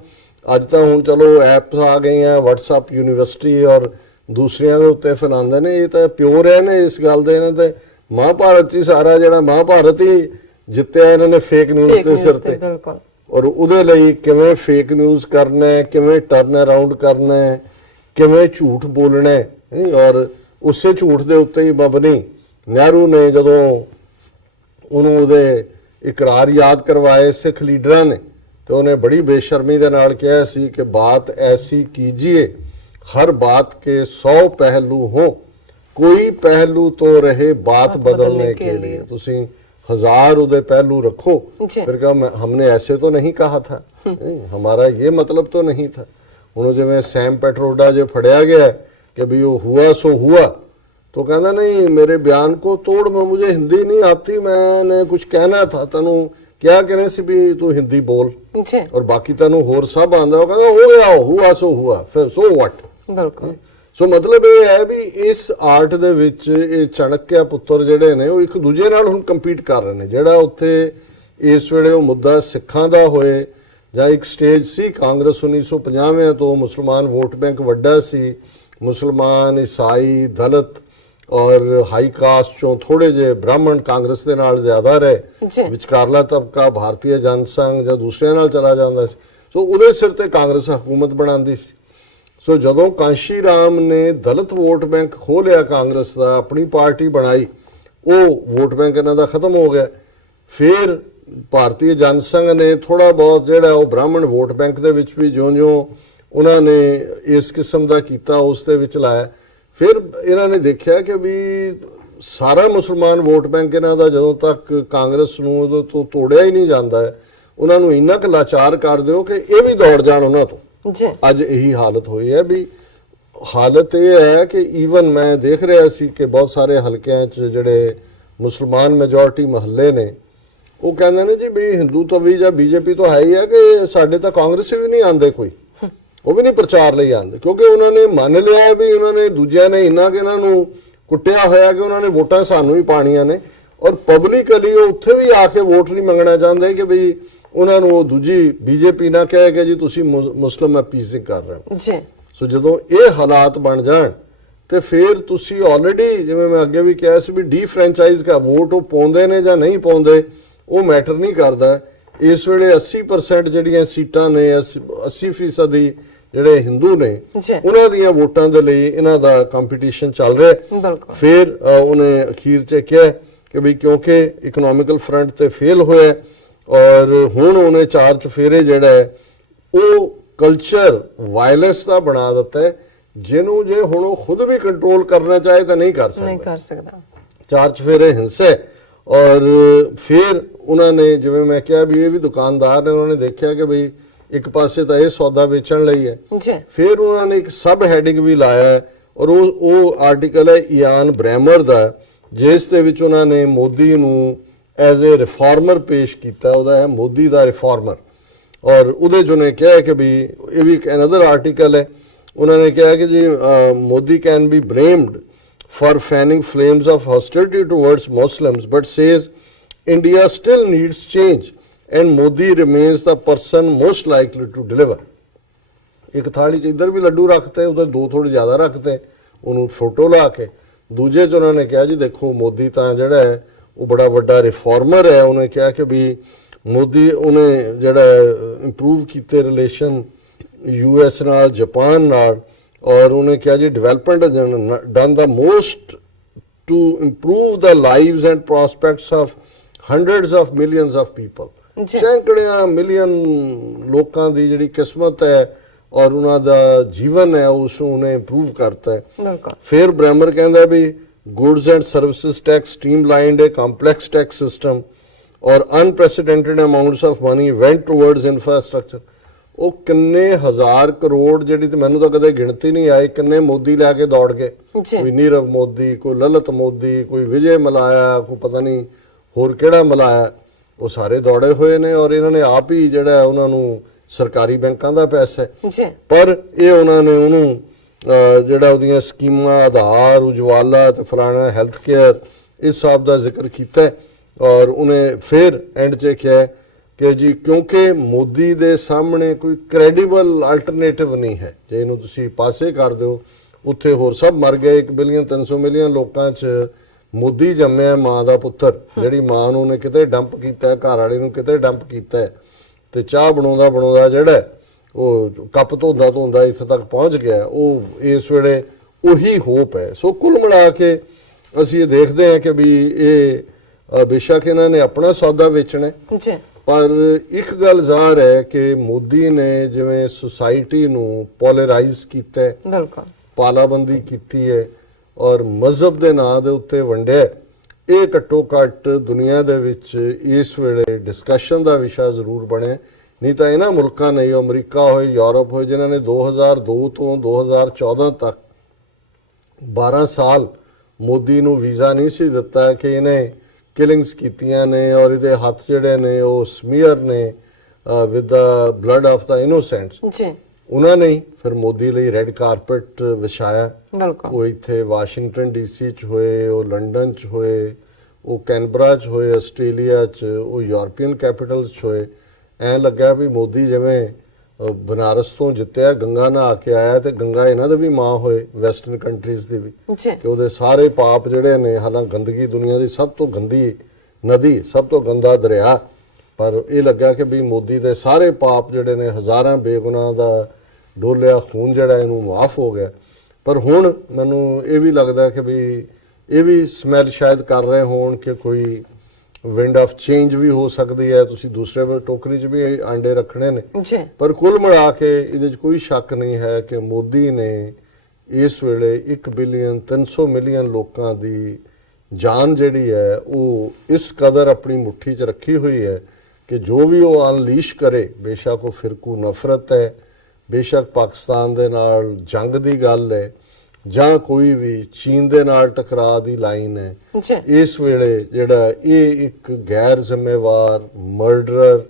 ਅੱਜ ਤਾਂ ਹੁਣ ਚਲੋ ਐਪਸ ਆ ਗਈਆਂ, WhatsApp ਯੂਨੀਵਰਸਿਟੀ ਔਰ ਦੂਸਰਿਆਂ ਦੇ ਉੱਤੇ ਫੈਲਾਉਂਦੇ ਨੇ, ਇਹ ਤਾਂ ਪਿਓਰ ਹੈ ਨੇ ਇਸ ਗੱਲ ਦੇ। ਇਹਨਾਂ ਤੇ ਮਹਾਭਾਰਤ ਹੀ ਸਾਰਾ ਜਿਹੜਾ ਮਹਾਭਾਰਤ ਹੀ ਜਿੱਤਿਆ ਇਹਨਾਂ ਨੇ ਫੇਕ ਨਿਊਜ਼ ਦੇ ਸਿਰ ਤੇ। ਔਰ ਉਹਦੇ ਲਈ ਕਿਵੇਂ ਫੇਕ ਨਿਊਜ਼ ਕਰਨਾ ਹੈ, ਕਿਵੇਂ ਟਰਨ ਅਰਾਊਂਡ ਕਰਨਾ ਹੈ, ਕਿਵੇਂ ਝੂਠ ਬੋਲਣਾ ਹੈ। ਔਰ ਉਸੇ ਝੂਠ ਦੇ ਉੱਤੇ ਹੀ ਬਬਨੀ ਨਹਿਰੂ ਨੇ ਜਦੋਂ ਉਹਨੂੰ ਉਹਦੇ ਇਕਰਾਰ ਯਾਦ ਕਰਵਾਏ ਸਿੱਖ ਲੀਡਰਾਂ ਨੇ, ਤੇ ਉਹਨੇ ਬੜੀ ਬੇਸ਼ਰਮੀ ਦੇ ਨਾਲ ਕਿਹਾ ਸੀ ਕਿ ਬਾਤ ਐਸੀ ਕੀਜੀਏ ਹਰ ਬਾਤ ਕੇ 100 ਪਹਿਲੂ ਹੋ, कोई पहलू तो रहे बात बदलने के लिए। तुसी 1000 उदे पहलू रखो, फिर कहा हमने ऐसे तो नहीं कहा था, हमारा ये मतलब तो नहीं था। उन्होंने जिवें सैम पेट्रोडा जो फड़िया गया कि भी वो हुआ सो हुआ, तो कहना नहीं मेरे बयान को तोड़, मुझे हिंदी नहीं आती, मैंने कुछ कहना था, तैनू क्या कहने से भी तू हिंदी बोल और बाकी तैनू होर सब आंदा। वो कहना हो गया हुआ सो हुआ, फिर सो व्हाट। सो मतलब ये है भी इस आर्ट ਦੇ ਵਿੱਚ ਇਹ ਚਾਣਕਿਆ ਪੁੱਤਰ ਜਿਹੜੇ ਨੇ ਉਹ ਇੱਕ ਦੂਜੇ ਨਾਲ ਹੁਣ ਕੰਪੀਟ ਕਰ ਰਹੇ ਨੇ। ਜਿਹੜਾ ਉੱਥੇ ਇਸ ਵੇਲੇ ਉਹ ਮੁੱਦਾ ਸਿੱਖਾਂ ਦਾ ਹੋਏ ਜਾਂ ਇੱਕ ਸਟੇਜ ਸੀ ਕਾਂਗਰਸ 1950 ਤੋਂ ਮੁਸਲਮਾਨ ਵੋਟ ਬੈਂਕ ਵੱਡਾ ਸੀ, ਮੁਸਲਮਾਨ ਈਸਾਈ ਦਲਿਤ ਔਰ ਹਾਈ ਕਾਸਟ ਚੋਂ ਥੋੜੇ ਜਿਹੇ ਬ੍ਰਾਹਮਣ ਕਾਂਗਰਸ ਦੇ ਨਾਲ ਜ਼ਿਆਦਾ ਰਹੇ, ਵਿਚਕਾਰਲਾ ਤਬਕਾ ਭਾਰਤੀ ਜਨ ਸੰਘ ਜਾਂ ਦੂਸਰਿਆਂ ਨਾਲ ਚਲਾ ਜਾਂਦਾ ਸੀ। ਸੋ ਉਹਦੇ ਸਿਰ ਤੇ ਕਾਂਗਰਸ ਹਕੂਮਤ ਬਣਾਉਂਦੀ ਸੀ। ਸੋ ਜਦੋਂ ਕਾਂਸ਼ੀ ਰਾਮ ਨੇ ਦਲਿਤ ਵੋਟ ਬੈਂਕ ਖੋਹ ਲਿਆ ਕਾਂਗਰਸ ਦਾ, ਆਪਣੀ ਪਾਰਟੀ ਬਣਾਈ, ਉਹ ਵੋਟ ਬੈਂਕ ਇਹਨਾਂ ਦਾ ਖਤਮ ਹੋ ਗਿਆ। ਫਿਰ ਭਾਰਤੀ ਜਨ ਸੰਘ ਨੇ ਥੋੜਾ ਬਹੁਤ ਜਿਹੜਾ ਉਹ ਬ੍ਰਾਹਮਣ ਵੋਟ ਬੈਂਕ ਦੇ ਵਿੱਚ ਵੀ ਜਿਉਂ-ਜਿਉਂ ਉਹਨਾਂ ਨੇ ਇਸ ਕਿਸਮ ਦਾ ਕੀਤਾ ਉਸ ਦੇ ਵਿੱਚ ਲਾਇਆ। ਫਿਰ ਇਹਨਾਂ ਨੇ ਦੇਖਿਆ ਕਿ ਵੀ ਸਾਰਾ ਮੁਸਲਮਾਨ ਵੋਟ ਬੈਂਕ ਇਹਨਾਂ ਦਾ ਜਦੋਂ ਤੱਕ ਕਾਂਗਰਸ ਨੂੰ ਉਹਦੇ ਤੋਂ ਤੋੜਿਆ ਹੀ ਨਹੀਂ ਜਾਂਦਾ ਹੈ, ਉਹਨਾਂ ਨੂੰ ਇੰਨਾ ਕੁ ਲਾਚਾਰ ਕਰ ਦਿਓ ਕਿ ਇਹ ਵੀ ਦੌੜ ਜਾਣ ਉਹਨਾਂ ਤੋਂ। ਅੱਜ ਇਹੀ ਹਾਲਤ ਹੋਈ ਹੈ ਵੀ ਹਾਲਤ ਇਹ ਹੈ ਕਿ ਈਵਨ ਮੈਂ ਦੇਖ ਰਿਹਾ ਸੀ ਕਿ ਬਹੁਤ ਸਾਰੇ ਹਲਕਿਆਂ 'ਚ ਜਿਹੜੇ ਮੁਸਲਮਾਨ ਮੈਜੋਰਟੀ ਮਹੱਲੇ ਨੇ ਉਹ ਕਹਿੰਦੇ ਨੇ ਜੀ ਵੀ ਹਿੰਦੂ ਤਵੀ ਜਾਂ ਬੀਜੇਪੀ ਤੋਂ ਹੈ ਹੀ ਹੈ ਕਿ ਸਾਡੇ ਤਾਂ ਕਾਂਗਰਸੀ ਵੀ ਨਹੀਂ ਆਉਂਦੇ, ਕੋਈ ਉਹ ਵੀ ਨਹੀਂ ਪ੍ਰਚਾਰ ਲਈ ਆਉਂਦੇ, ਕਿਉਂਕਿ ਉਹਨਾਂ ਨੇ ਮੰਨ ਲਿਆ ਵੀ ਉਹਨਾਂ ਨੇ ਦੂਜਿਆਂ ਨੇ ਇੰਨਾ ਕਿ ਇਹਨਾਂ ਨੂੰ ਕੁੱਟਿਆ ਹੋਇਆ ਕਿ ਉਹਨਾਂ ਨੇ ਵੋਟਾਂ ਸਾਨੂੰ ਹੀ ਪਾਣੀਆਂ ਨੇ, ਔਰ ਪਬਲਿਕਲੀ ਉਹ ਉੱਥੇ ਵੀ ਆ ਕੇ ਵੋਟ ਨਹੀਂ ਮੰਗਣਾ ਚਾਹੁੰਦੇ ਕਿ ਵੀ ਉਹਨਾਂ ਨੂੰ ਉਹ ਦੂਜੀ ਬੀਜੇਪੀ ਨਾ ਕਹੇ ਕਿ ਜੀ ਤੁਸੀਂ ਮੁਸਲਿਮ ਅਪੀਸਿੰਗ ਕਰ ਰਹੇ ਹੋ ਜੀ। ਸੋ ਜਦੋਂ ਇਹ ਹਾਲਾਤ ਬਣ ਜਾਣ ਤੇ ਫਿਰ ਤੁਸੀਂ ਆਲਰੇਡੀ, ਜਿਵੇਂ ਮੈਂ ਅੱਗੇ ਵੀ ਕਿਹਾ ਸੀ ਵੀ ਡੀਫਰੈਂਚਾਈਜ਼ ਦਾ ਵੋਟ ਉਹ ਪਾਉਂਦੇ ਨੇ ਜਾਂ ਨਹੀਂ ਪਾਉਂਦੇ ਉਹ ਮੈਟਰ ਨਹੀਂ ਕਰਦਾ। ਇਸ ਵੇਲੇ 80% ਜਿਹੜੀਆਂ ਸੀਟਾਂ ਨੇ 80% ਦੀ ਜਿਹੜੇ ਹਿੰਦੂ ਨੇ ਉਹਨਾਂ ਦੀਆਂ ਵੋਟਾਂ ਦੇ ਲਈ ਇਹਨਾਂ ਦਾ ਕੰਪੀਟੀਸ਼ਨ ਚੱਲ ਰਿਹਾ। ਫਿਰ ਉਹਨੇ ਅਖੀਰ 'ਚ ਕਿਹਾ ਕਿ ਵੀ ਕਿਉਂਕਿ ਇਕਨੋਮਿਕਲ ਫਰੰਟ ਤੇ ਫੇਲ ਹੋਇਆ ਔਰ ਹੁਣ ਉਹਨੇ ਚਾਰ ਚਫੇਰੇ ਜਿਹੜਾ ਹੈ ਉਹ ਕਲਚਰ ਵਾਇਲੈਂਸ ਦਾ ਬਣਾ ਦਿੱਤਾ ਹੈ, ਜਿਹਨੂੰ ਜੇ ਹੁਣ ਉਹ ਖੁਦ ਵੀ ਕੰਟਰੋਲ ਕਰਨਾ ਚਾਹੇ ਤਾਂ ਨਹੀਂ ਕਰ ਸਕਦਾ। ਚਾਰ ਚਫੇਰੇ ਹਿੰਸਾ ਔਰ ਫਿਰ ਉਹਨਾਂ ਨੇ, ਜਿਵੇਂ ਮੈਂ ਕਿਹਾ ਵੀ ਇਹ ਵੀ ਦੁਕਾਨਦਾਰ ਨੇ, ਉਹਨਾਂ ਨੇ ਦੇਖਿਆ ਕਿ ਬਈ ਇੱਕ ਪਾਸੇ ਤਾਂ ਇਹ ਸੌਦਾ ਵੇਚਣ ਲਈ ਹੈ, ਫਿਰ ਉਹਨਾਂ ਨੇ ਇੱਕ ਸਬ ਹੈਡਿੰਗ ਵੀ ਲਾਇਆ ਹੈ ਔਰ ਉਹ ਆਰਟੀਕਲ ਹੈ ਇਆਨ ਬ੍ਰੈਮਰ ਦਾ, ਜਿਸ ਦੇ ਵਿੱਚ ਉਹਨਾਂ ਨੇ ਮੋਦੀ ਨੂੰ ਐਜ਼ ਅ ਰਿਫਾਰਮਰ ਪੇਸ਼ ਕੀਤਾ। ਉਹਦਾ ਹੈ ਮੋਦੀ ਦਾ ਰਿਫਾਰਮਰ, ਔਰ ਉਹਦੇ 'ਚ ਉਹਨੇ ਕਿਹਾ ਕਿ ਵੀ ਇਹ ਵੀ ਇੱਕ ਅਨਦਰ ਆਰਟੀਕਲ ਹੈ। ਉਹਨਾਂ ਨੇ ਕਿਹਾ ਕਿ ਜੀ Modi can be blamed for fanning flames of hostility towards Muslims, but says India still needs change and Modi remains the person most likely to deliver. ਇੱਕ ਥਾਲੀ 'ਚ ਇੱਧਰ ਵੀ ਲੱਡੂ ਰੱਖਤੇ, ਉਧਰ ਦੋ ਥੋੜੇ ਜ਼ਿਆਦਾ ਰੱਖਤੇ, ਉਹਨੂੰ ਫੋਟੋ ਲਾ ਕੇ। ਦੂਜੇ 'ਚ ਉਹਨਾਂ ਨੇ ਕਿਹਾ ਜੀ ਦੇਖੋ ਮੋਦੀ ਤਾਂ ਜਿਹੜਾ ਹੈ ਉਹ ਬੜਾ ਵੱਡਾ ਰਿਫਾਰਮਰ ਹੈ। ਉਹਨੇ ਕਿਹਾ ਕਿ ਵੀ ਮੋਦੀ ਉਹਨੇ ਜਿਹੜਾ ਇੰਪਰੂਵ ਕੀਤੇ ਰਿਲੇਸ਼ਨ US ਨਾਲ, ਜਾਪਾਨ ਨਾਲ, ਔਰ ਉਹਨੇ ਕਿਹਾ ਜੀ development done the most to improve the lives and prospects of hundreds of millions of people. ਸੈਂਕੜਿਆਂ ਮਿਲੀਅਨ ਲੋਕਾਂ ਦੀ ਜਿਹੜੀ ਕਿਸਮਤ ਹੈ ਔਰ ਉਹਨਾਂ ਦਾ ਜੀਵਨ ਹੈ ਉਸ ਨੂੰ ਉਹਨੇ ਇੰਪਰੂਵ ਕਰਤਾ ਹੈ। ਫਿਰ ਬ੍ਰੈਮਰ ਕਹਿੰਦਾ ਵੀ goods and services tax streamlined a complex tax system ਔਰ unprecedented amounts of money went towards infrastructure. ਉਹ ਕਿੰਨੇ ਹਜ਼ਾਰ ਕਰੋੜ, ਜਿਹੜੀ ਤੇ ਮੈਨੂੰ ਤਾਂ ਕਦੇ ਗਿਣਤੀ ਨਹੀਂ ਆਈ, ਕਿੰਨੇ ਮੋਦੀ ਲੈ ਕੇ ਦੌੜ ਗਏ। ਕੋਈ ਨੀਰਵ ਮੋਦੀ, ਕੋਈ ਲਲਿਤ ਮੋਦੀ, ਕੋਈ ਵਿਜੇ ਮਲਾਇਆ, ਕੋਈ ਪਤਾ ਨਹੀਂ ਹੋਰ ਕਿਹੜਾ ਮਲਾਇਆ, ਉਹ ਸਾਰੇ ਦੌੜੇ ਹੋਏ ਨੇ ਔਰ ਇਹਨਾਂ ਨੇ ਆਪ ਹੀ ਜਿਹੜਾ ਉਹਨਾਂ ਨੂੰ ਸਰਕਾਰੀ ਬੈਂਕਾਂ ਦਾ ਪੈਸਾ ਹੈ। ਪਰ ਇਹ ਉਹਨਾਂ ਨੇ ਉਹਨੂੰ ਜਿਹੜਾ ਉਹਦੀਆਂ ਸਕੀਮਾਂ ਆਧਾਰ, ਉਜਵਾਲਾ ਤੇ ਫਲਾਣਾ ਹੈਲਥ ਕੇਅਰ ਇਸ ਸਭ ਦਾ ਜ਼ਿਕਰ ਕੀਤਾ ਔਰ ਉਹਨੇ ਫਿਰ ਐਂਡ 'ਚ ਕਿਹਾ ਕਿ ਜੀ ਕਿਉਂਕਿ ਮੋਦੀ ਦੇ ਸਾਹਮਣੇ ਕੋਈ ਕ੍ਰੈਡੀਬਲ ਅਲਟਰਨੇਟਿਵ ਨਹੀਂ ਹੈ। ਜੇ ਇਹਨੂੰ ਤੁਸੀਂ ਪਾਸੇ ਕਰ ਦਿਓ, ਉੱਥੇ ਹੋਰ ਸਭ ਮਰ ਗਏ। 1 ਬਿਲੀਅਨ 300 ਮਿਲੀਅਨ ਲੋਕਾਂ 'ਚ ਮੋਦੀ ਜੰਮਿਆ ਮਾਂ ਦਾ ਪੁੱਤਰ, ਜਿਹੜੀ ਮਾਂ ਨੂੰ ਉਹਨੇ ਕਿਤੇ ਡੰਪ ਕੀਤਾ, ਘਰ ਵਾਲੇ ਨੂੰ ਕਿਤੇ ਡੰਪ ਕੀਤਾ ਤੇ ਚਾਹ ਬਣਾਉਂਦਾ ਬਣਾਉਂਦਾ ਜਿਹੜਾ ਉਹ ਕੱਪ ਧੋਂਦਾ ਧੋਂਦਾ ਇੱਥੇ ਤੱਕ ਪਹੁੰਚ ਗਿਆ। ਉਹ ਇਸ ਵੇਲੇ ਉਹੀ ਹੋਪ ਹੈ। ਸੋ ਕੁੱਲ ਮਿਲਾ ਕੇ ਅਸੀਂ ਇਹ ਦੇਖਦੇ ਹਾਂ ਕਿ ਵੀ ਇਹ ਬੇਸ਼ੱਕ ਇਹਨਾਂ ਨੇ ਆਪਣਾ ਸੌਦਾ ਵੇਚਣਾ, ਪਰ ਇੱਕ ਗੱਲ ਜ਼ਾਹਰ ਹੈ ਕਿ ਮੋਦੀ ਨੇ ਜਿਵੇਂ ਸੁਸਾਇਟੀ ਨੂੰ ਪੋਲਰਾਈਜ਼ ਕੀਤਾ ਹੈ, ਪਾਲਾਬੰਦੀ ਕੀਤੀ ਹੈ ਔਰ ਮਜ਼ਹਬ ਦੇ ਨਾਂ ਦੇ ਉੱਤੇ ਵੰਡਿਆ, ਇਹ ਘੱਟੋ ਘੱਟ ਦੁਨੀਆ ਦੇ ਵਿੱਚ ਇਸ ਵੇਲੇ ਡਿਸਕਸ਼ਨ ਦਾ ਵਿਸ਼ਾ ਜ਼ਰੂਰ ਬਣਿਆ। ਨਹੀਂ ਤਾਂ ਇਹਨਾਂ ਮੁਲਕਾਂ ਨੇ, ਅਮਰੀਕਾ ਹੋਏ, ਯੂਰਪ ਹੋਏ, ਜਿਨ੍ਹਾਂ ਨੇ 2002 ਤੋਂ 2014 ਤੱਕ 12 ਸਾਲ ਮੋਦੀ ਨੂੰ ਵੀਜ਼ਾ ਨਹੀਂ ਸੀ ਦਿੱਤਾ ਕਿ ਇਹਨੇ ਕਿਲਿੰਗਸ ਕੀਤੀਆਂ ਨੇ ਔਰ ਇਹਦੇ ਹੱਥ ਜਿਹੜੇ ਨੇ ਉਹ ਸਮੀਅਰ ਨੇ ਵਿਦ ਦਾ ਬਲੱਡ ਆਫ ਦਾ ਇਨੋਸੈਂਟਸ। ਉਹਨਾਂ ਨੇ ਫਿਰ ਮੋਦੀ ਲਈ ਰੈੱਡ ਕਾਰਪਟ ਵਿਛਾਇਆ। ਉਹ ਇੱਥੇ ਵਾਸ਼ਿੰਗਟਨ DC 'ਚ ਹੋਏ, ਉਹ ਲੰਡਨ 'ਚ ਹੋਏ, ਉਹ ਕੈਨਬਰਾ 'ਚ ਹੋਏ, ਆਸਟ੍ਰੇਲੀਆ 'ਚ, ਉਹ ਯੂਰਪੀਅਨ ਕੈਪੀਟਲਸ 'ਚ ਹੋਏ। ਐਂ ਲੱਗਾ ਵੀ ਮੋਦੀ ਜਿਵੇਂ ਬਨਾਰਸ ਤੋਂ ਜਿੱਤਿਆ, ਗੰਗਾ ਨਹਾ ਕੇ ਆਇਆ ਤੇ ਗੰਗਾ ਇਹਨਾਂ ਦੇ ਵੀ ਮਾਂ ਹੋਏ, ਵੈਸਟਰਨ ਕੰਟਰੀਜ਼ ਦੀ ਵੀ, ਕਿ ਉਹਦੇ ਸਾਰੇ ਪਾਪ ਜਿਹੜੇ ਨੇ, ਹਾਲਾਂਕਿ ਗੰਦਗੀ ਦੁਨੀਆ ਦੀ ਸਭ ਤੋਂ ਗੰਦੀ ਨਦੀ, ਸਭ ਤੋਂ ਗੰਦਾ ਦਰਿਆ, ਪਰ ਇਹ ਲੱਗਾ ਕਿ ਵੀ ਮੋਦੀ ਦੇ ਸਾਰੇ ਪਾਪ ਜਿਹੜੇ ਨੇ, ਹਜ਼ਾਰਾਂ ਬੇਗੁਨਾਹ ਦਾ ਡੋਲਿਆ ਖੂਨ ਜਿਹੜਾ ਇਹਨੂੰ ਮਾਫ ਹੋ ਗਿਆ। ਪਰ ਹੁਣ ਮੈਨੂੰ ਇਹ ਵੀ ਲੱਗਦਾ ਕਿ ਵੀ ਇਹ ਵੀ ਸਮੈਲ ਸ਼ਾਇਦ ਕਰ ਰਹੇ ਹੋਣ ਕਿ ਕੋਈ ਵਿੰਡ ਆਫ ਚੇਂਜ ਵੀ ਹੋ ਸਕਦੀ ਹੈ। ਤੁਸੀਂ ਦੂਸਰੇ ਟੋਕਰੀ 'ਚ ਵੀ ਆਂਡੇ ਰੱਖਣੇ ਨੇ, ਪਰ ਕੁੱਲ ਮਿਲਾ ਕੇ ਇਹਦੇ 'ਚ ਕੋਈ ਸ਼ੱਕ ਨਹੀਂ ਹੈ ਕਿ ਮੋਦੀ ਨੇ ਇਸ ਵੇਲੇ 1 ਬਿਲੀਅਨ 300 ਮਿਲੀਅਨ ਲੋਕਾਂ ਦੀ ਜਾਨ ਜਿਹੜੀ ਹੈ ਉਹ ਇਸ ਕਦਰ ਆਪਣੀ ਮੁੱਠੀ 'ਚ ਰੱਖੀ ਹੋਈ ਹੈ ਕਿ ਜੋ ਵੀ ਉਹ ਅਨਲੀਸ਼ ਕਰੇ, ਬੇਸ਼ੱਕ ਉਹ ਫਿਰਕੂ ਨਫ਼ਰਤ ਹੈ, ਬੇਸ਼ੱਕ ਪਾਕਿਸਤਾਨ ਦੇ ਨਾਲ ਜੰਗ ਦੀ ਗੱਲ ਹੈ ਜਾਂ ਕੋਈ ਵੀ ਚੀਨ ਦੇ ਨਾਲ ਟਕਰਾਅ ਦੀ ਲਾਈਨ ਹੈ, ਇਸ ਵੇਲੇ ਜਿਹੜਾ ਇਹ ਇੱਕ ਗੈਰ ਜ਼ਿੰਮੇਵਾਰ ਮਰਡਰਰ,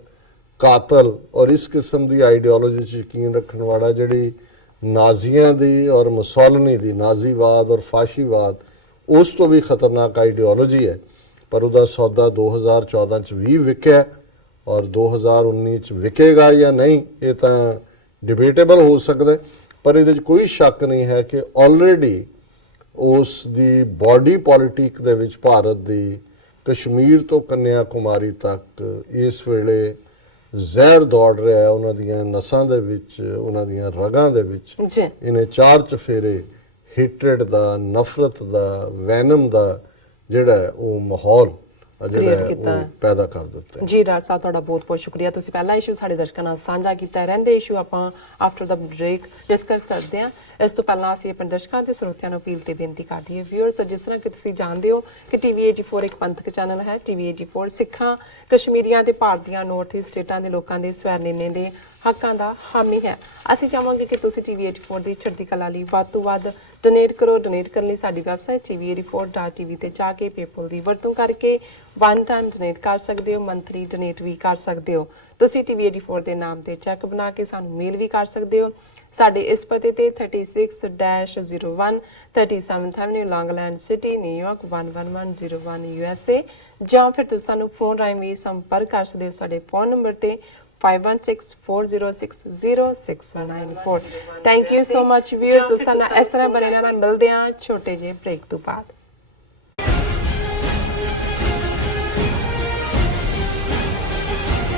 ਕਾਤਲ ਔਰ ਇਸ ਕਿਸਮ ਦੀ ਆਈਡੀਓਲੋਜੀ 'ਚ ਯਕੀਨ ਰੱਖਣ ਵਾਲਾ, ਜਿਹੜੀ ਨਾਜ਼ੀਆਂ ਦੀ ਔਰ ਮੁਸੋਲਿਨੀ ਦੀ ਨਾਜ਼ੀਵਾਦ ਔਰ ਫਾਸ਼ੀਵਾਦ ਉਸ ਤੋਂ ਵੀ ਖਤਰਨਾਕ ਆਈਡੀਓਲੋਜੀ ਹੈ, ਪਰ ਉਹਦਾ ਸੌਦਾ 2014 ਚ ਵੀ ਵਿਕਿਆ ਔਰ 2019 ਚ ਵਿਕੇਗਾ ਜਾਂ ਨਹੀਂ ਇਹ ਤਾਂ ਡਿਬੇਟੇਬਲ ਹੋ ਸਕਦਾ ਹੈ। ਪਰ ਇਹਦੇ 'ਚ ਕੋਈ ਸ਼ੱਕ ਨਹੀਂ ਹੈ ਕਿ ਆਲਰੇਡੀ ਉਸ ਦੀ ਬਾਡੀ ਪੋਲਿਟਿਕ ਦੇ ਵਿੱਚ ਭਾਰਤ ਦੀ ਕਸ਼ਮੀਰ ਤੋਂ ਕੰਨਿਆ ਕੁਮਾਰੀ ਤੱਕ ਇਸ ਵੇਲੇ ਜ਼ਹਿਰ ਦੌੜ ਰਿਹਾ ਹੈ ਉਹਨਾਂ ਦੀਆਂ ਨਸਾਂ ਦੇ ਵਿੱਚ, ਉਹਨਾਂ ਦੀਆਂ ਰਗਾਂ ਦੇ ਵਿੱਚ। ਜੀ ਇਹਨੇ ਚਾਰ ਚਫੇਰੇ ਹਿਟਰੇਡ ਦਾ, ਨਫ਼ਰਤ ਦਾ, ਵੈਨਮ ਦਾ ਜਿਹੜਾ ਹੈ ਉਹ ਮਾਹੌਲ ਜਿਹੜਾ ਹੈ ਉਹ ਪੈਦਾ ਕਰ ਦਿੱਤਾ ਹੈ। ਜੀ ਰਾਜ ਸਾਹਿਬ, ਤੁਹਾਡਾ ਬਹੁਤ ਬਹੁਤ ਸ਼ੁਕਰੀਆ। ਤੁਸੀਂ ਪਹਿਲਾ ਇਸ਼ੂ ਸਾਡੇ ਦਰਸ਼ਕਾਂ ਨਾਲ ਸਾਂਝਾ ਕੀਤਾ। ਰਹਿੰਦੇ ਇਸ਼ੂ ਆਪਾਂ ਆਫਟਰ ਦਾ ਬ੍ਰੇਕ ਡਿਸਕਸ ਕਰਦੇ ਹਾਂ। ਇਸ ਤੋਂ ਪਹਿਲਾਂ ਅਸੀਂ ਆਪਣੇ ਦਰਸ਼ਕਾਂ ਤੇ ਸਰੋਤਿਆਂ ਨੂੰ ਅਪੀਲ ਤੇ ਬੇਨਤੀ ਕਰਦੀ ਹਾਂ ਵਿਊਅਰਸ, ਜਿਸ ਤਰ੍ਹਾਂ ਕਿ ਤੁਸੀਂ ਜਾਣਦੇ ਹੋ ਕਿ ਟੀਵੀ 84 ਇੱਕ ਪੰਥਕ ਚੈਨਲ ਹੈ। ਟੀਵੀ 84 ਸਿੱਖਾਂ, ਕਸ਼ਮੀਰੀਆਂ ਤੇ ਭਾਰਤੀਆਂ ਨੌਰਥ ਈਸਟ ਸਟੇਟਾਂ ਦੇ ਲੋਕਾਂ ਦੇ ਸਵੈ-ਨਿਰਣੇ ਦੇ ਹੱਕਾਂ ਦਾ ਹਾਮੀ ਹੈ। ਅਸੀਂ ਚਾਹਾਂਗੇ ਕਿ ਤੁਸੀਂ ਟੀਵੀ 84 ਦੀ ਚੜ੍ਹਦੀ ਕਲਾ ਲਈ ਵੱਧ ਤੋਂ ਵੱਧ ਡੋਨੇਟ ਕਰੋ। ਡੋਨੇਟ ਕਰਨ ਲਈ ਸਾਡੀ ਵੈਬਸਾਈਟ tv84.tv ਤੇ ਜਾ ਕੇ ਪੇਪਲ ਦੀ ਵਰਤੋਂ ਕਰਕੇ ਵਨ ਟਾਈਮ ਡੋਨੇਟ ਕਰ ਸਕਦੇ ਹੋ, ਮੰਥਲੀ ਡੋਨੇਟ ਵੀ ਕਰ ਸਕਦੇ ਹੋ। ਤੁਸੀਂ ਟੀਵੀ 84 ਦੇ ਨਾਮ ਤੇ ਚੈੱਕ ਬਣਾ ਕੇ ਸਾਨੂੰ ਮੇਲ ਵੀ ਕਰ ਸਕਦੇ ਹੋ। ਸਾਡੇ ਇਸ ਪਤੇ ਤੇ 36-01 37th Avenue, Long Island city, New York 11101 USA, ਜਾਂ ਫਿਰ ਤੁਸੀਂ ਸਾਨੂੰ ਫੋਨ ਰਾਹੀਂ ਵੀ ਸੰਪਰਕ ਕਰ ਸਕਦੇ ਹੋ ਸਾਡੇ ਫੋਨ ਨੰਬਰ ਤੇ 5164060694। Thank you so much viewers. ਉਸ ਨਾਲ ਇਸ ਤਰ੍ਹਾਂ ਬਣੇ ਰਹਿਣਾ। ਮਿਲਦੇ ਹਾਂ ਛੋਟੇ ਜਿਹੇ ਬ੍ਰੇਕ ਤੋਂ ਬਾਅਦ।